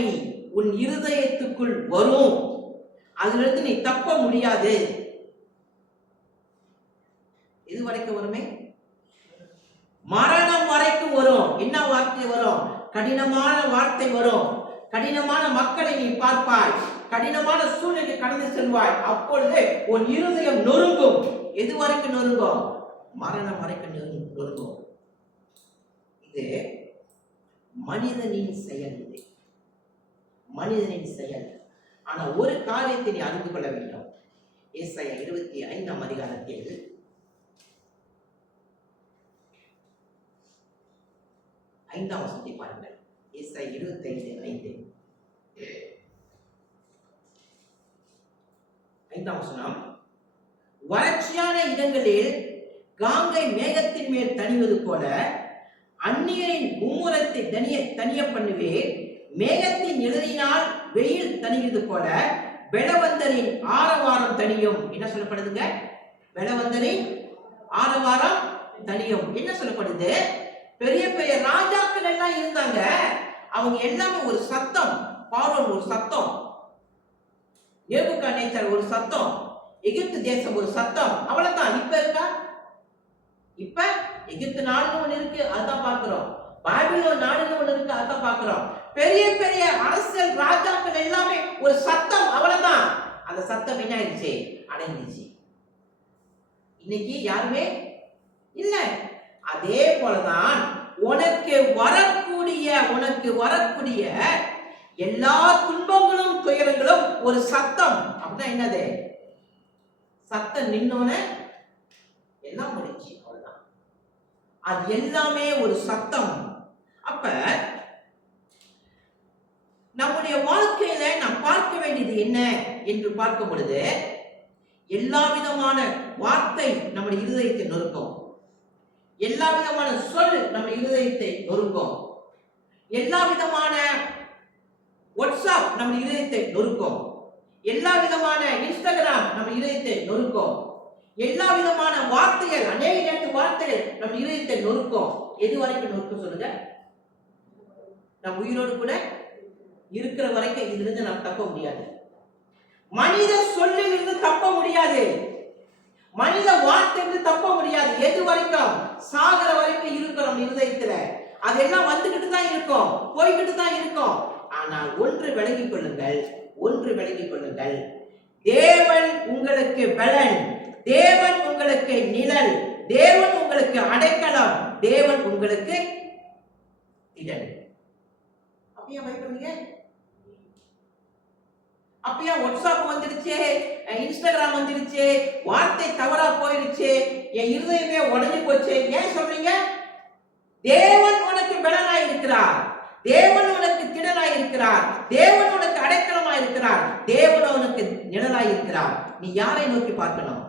உன் இருதயத்துக்குள் வரும். அதிலிருந்து நீ தப்ப முடியாது. இது வரைக்கும் வருமே, மரணம் வரைக்கும் வரும். என்ன வார்த்தை வரும்? கடினமான வார்த்தை வரும். கடினமான மக்களை நீ பார்ப்பாய், கடினமான சூழ்நிலை கடந்து செல்வாய். அப்பொழுது உன் இருதயம் நொறுங்கும். எது வரைக்கும் நொறுங்கும்? மரணம் வரைக்கும் நொறுங்கும். இது மனிதனின் செயல். இது மனிதனின் செயல். ஆனா ஒரு காரியத்தை நீ அறிந்து கொள்ள வேண்டும். ஏசாயா 25ஆம் அதிகாரத்தில் 5ஆம் வசனத்தை பாருங்கள். ஏசாயா 25:5. 5ஆம் வசனம். வறட்சியான இடங்களில் காங்கை மேகத்தின் மேல் தணிவது போல அந்நியரின் மும்முரத்தை தனிய பண்ணுவேன். மேகத்தின் நிழலினால் வெயில் தணிவது போல பெலவந்தரின் ஆரவாரம் தனியும். என்ன சொல்லப்படுதுங்க? பெலவந்தரின் ஆரவாரம் தனியும். என்ன சொல்லப்படுது? பெரிய பெரிய ராஜாக்கள் எல்லாம் இருந்தாங்க. அவங்க எல்லாமே ஒரு சத்தம். பார்வோன் ஒரு சத்தம், நேபுகாத்நேச்சர் ஒரு சத்தம், எகிப்து தேசம் ஒரு சத்தம், அவ்வளவுதான். இப்ப இருக்கா? இப்ப எகிப்து நாடுன்னு ஒண்ணு இருக்கு, அதான் பாக்குறோம். பாபிலோன் நாடுன்னு ஒண்ணு இருக்கு, அதான் பாக்குறோம். பெரிய பெரிய அரசியல் ராஜாக்கள் எல்லாமே ஒரு சத்தம், அவ்வளவுதான். அந்த சத்தம் என்ன ஆயிடுச்சு? அடங்கிடுச்சு. இன்னைக்கு யாருமே இல்ல. அதே போலதான் உனக்கு வரக்கூடிய எல்லா துன்பங்களும் துயரங்களும் ஒரு சத்தம். அப்படின்னா என்னது? சத்தம் நின்னோன எல்லாம் முடிஞ்சு, அவ்வளவுதான். அது எல்லாமே ஒரு சத்தம். அப்ப நம்முடைய வாழ்க்கையில நாம் பார்க்க வேண்டியது என்ன என்று பார்க்கும் பொழுது, எல்லா விதமான வார்த்தை நம்முடைய இருதயத்தை நொறுக்கும், எல்லா விதமான சொல் நம்முடைய இருதயத்தை நொறுக்கும், எல்லா விதமான வாட்ஸ்அப் நம்ம இதயத்தை நொறுக்கும், எல்லா விதமான இன்ஸ்டாகிராம் நம்ம இதயத்தை நொறுக்கும், எல்லா விதமான வார்த்தைகள், அநேக நேரத்து வார்த்தைகள் நம்ம இதயத்தை நொறுக்கும். எது வரைக்கும் நொறுக்கும் சொல்லுங்க? நம் உயிரோடு கூட இருக்கிற வரைக்கும் இதிலிருந்து நாம் தப்ப முடியாது. மனித சொல்லில் இருந்து தப்ப முடியாது, மனித வார்த்தையிலிருந்து தப்ப முடியாது. எது வரைக்கும்? சாகர வரைக்கும் இருக்கும் நம்ம இருதயத்துல. அதெல்லாம் வந்துகிட்டு தான் இருக்கும், போய்கிட்டு தான் இருக்கும். ஆனால் ஒன்று விளங்கிக் கொள்ளுங்கள், தேவன் உங்களுக்கு பலன், தேவன் உங்களுக்கு நிழல், தேவன் உங்களுக்கு அடைக்கலம், தேவன் உங்களுக்கு திடன். அப்படியே பயப்படுறீங்க? அப்படியே வாட்ஸ்அப் வந்துருச்சு, இன்ஸ்டாகிராம் வந்துருச்சு, வார்த்தை தவறா போயிருச்சு, என் இருதயமே உடஞ்சு போச்சு, ஏன் சொல்றீங்க? தேவன் உனக்கு பலனாய் இருக்கிறார், தேவன் உனக்கு திடனாய் இருக்கிறார், தேவன் உனக்கு அடைக்கலமாய் இருக்கிறார், தேவன் உனக்கு நிழலாய் இருக்கிறார். நீ யாரை நோக்கி பார்க்கணும்?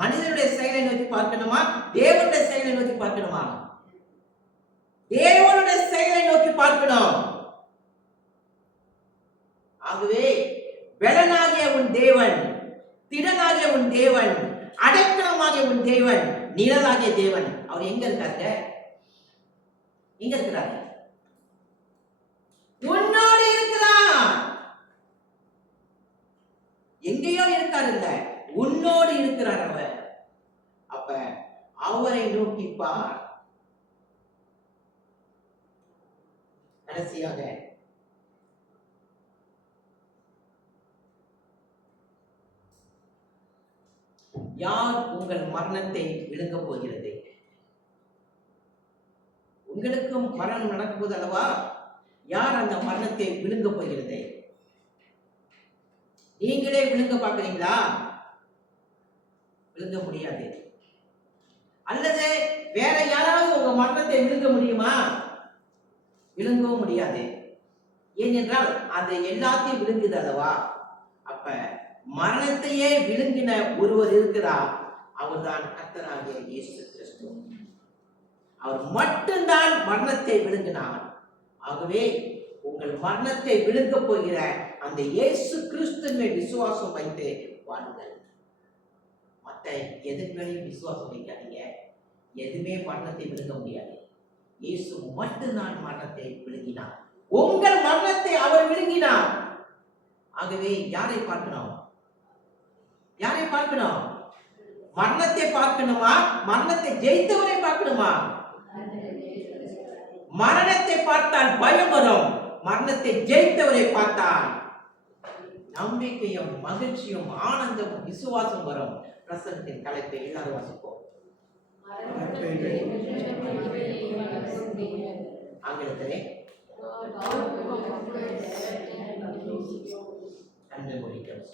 மனிதனுடைய செயலை நோக்கி பார்க்கணுமா? தேவனுடைய செயலை நோக்கி பார்க்கணுமா? தேவனுடைய செயலை நோக்கி பார்க்கணும். ஆகவே பலனாகிய உன் தேவன், திடனாகிய உன் தேவன், அடைக்கலமாகிய உன் தேவன், நிழலாகிய தேவன், அவர் எங்க இருக்காரு? எங்க இருக்கிறாரு? உன்னோடு இருக்கிறார். எங்கேயோ இருக்காரு இல்ல, உன்னோடு இருக்கிறார் அவர். அப்ப அவரை நோக்கி பார். கடைசியாக யார் உங்கள் மரணத்தை விழுங்க போகிறது? உங்களுக்கும் மரணம் நடக்கும்போது அல்லவா, யார் அந்த மரணத்தை விழுங்க போகிறது? நீங்களே விழுங்க பார்க்கிறீங்களா? விழுங்க முடியாது. அல்லது வேற யாராவது உங்க மரணத்தை விழுங்க முடியுமா? விழுங்கவும் முடியாது. ஏனென்றால் அது எல்லாத்தையும் விழுங்குது அல்லவா. அப்ப மரணத்தையே விழுங்கின ஒருவர் இருக்கிறார், அவர்தான் கர்த்தராகிய இயேசு கிறிஸ்து. அவர் மட்டும்தான் மரணத்தை விழுங்கினார். ஆகவே உங்கள் மரணத்தை விழுங்க போகிற அந்த இயேசு கிறிஸ்துவை விசுவாசம் வைத்து வாழுங்கள். மற்ற எதுக்களையும் விசுவாசம் வைக்காதீங்க. எதுவுமே மரணத்தை விழுங்க முடியாது. இயேசு மட்டும்தான் மரணத்தை விழுங்கினார். உங்கள் மரணத்தை அவர் விழுங்கினார். ஆகவே யாரை பார்க்கணும்? யாரை பார்க்கணும்? மரணத்தை பார்க்கணுமா? மரணத்தை ஜெயித்தவரை பார்க்கணுமா? மரணத்தை பார்த்தால் பயம் வரும், மரணத்தை ஜெயித்தவரை பார்த்தால் நம்பிக்கையும் மகிழ்ச்சியும் ஆனந்தமும் விசுவாசம் வரும். பிரசங்கத்தின் தலைப்பை எல்லாரும் வாசிப்போம். ஆங்கிலத்திலே கண்டு முடிக்கிறோம்.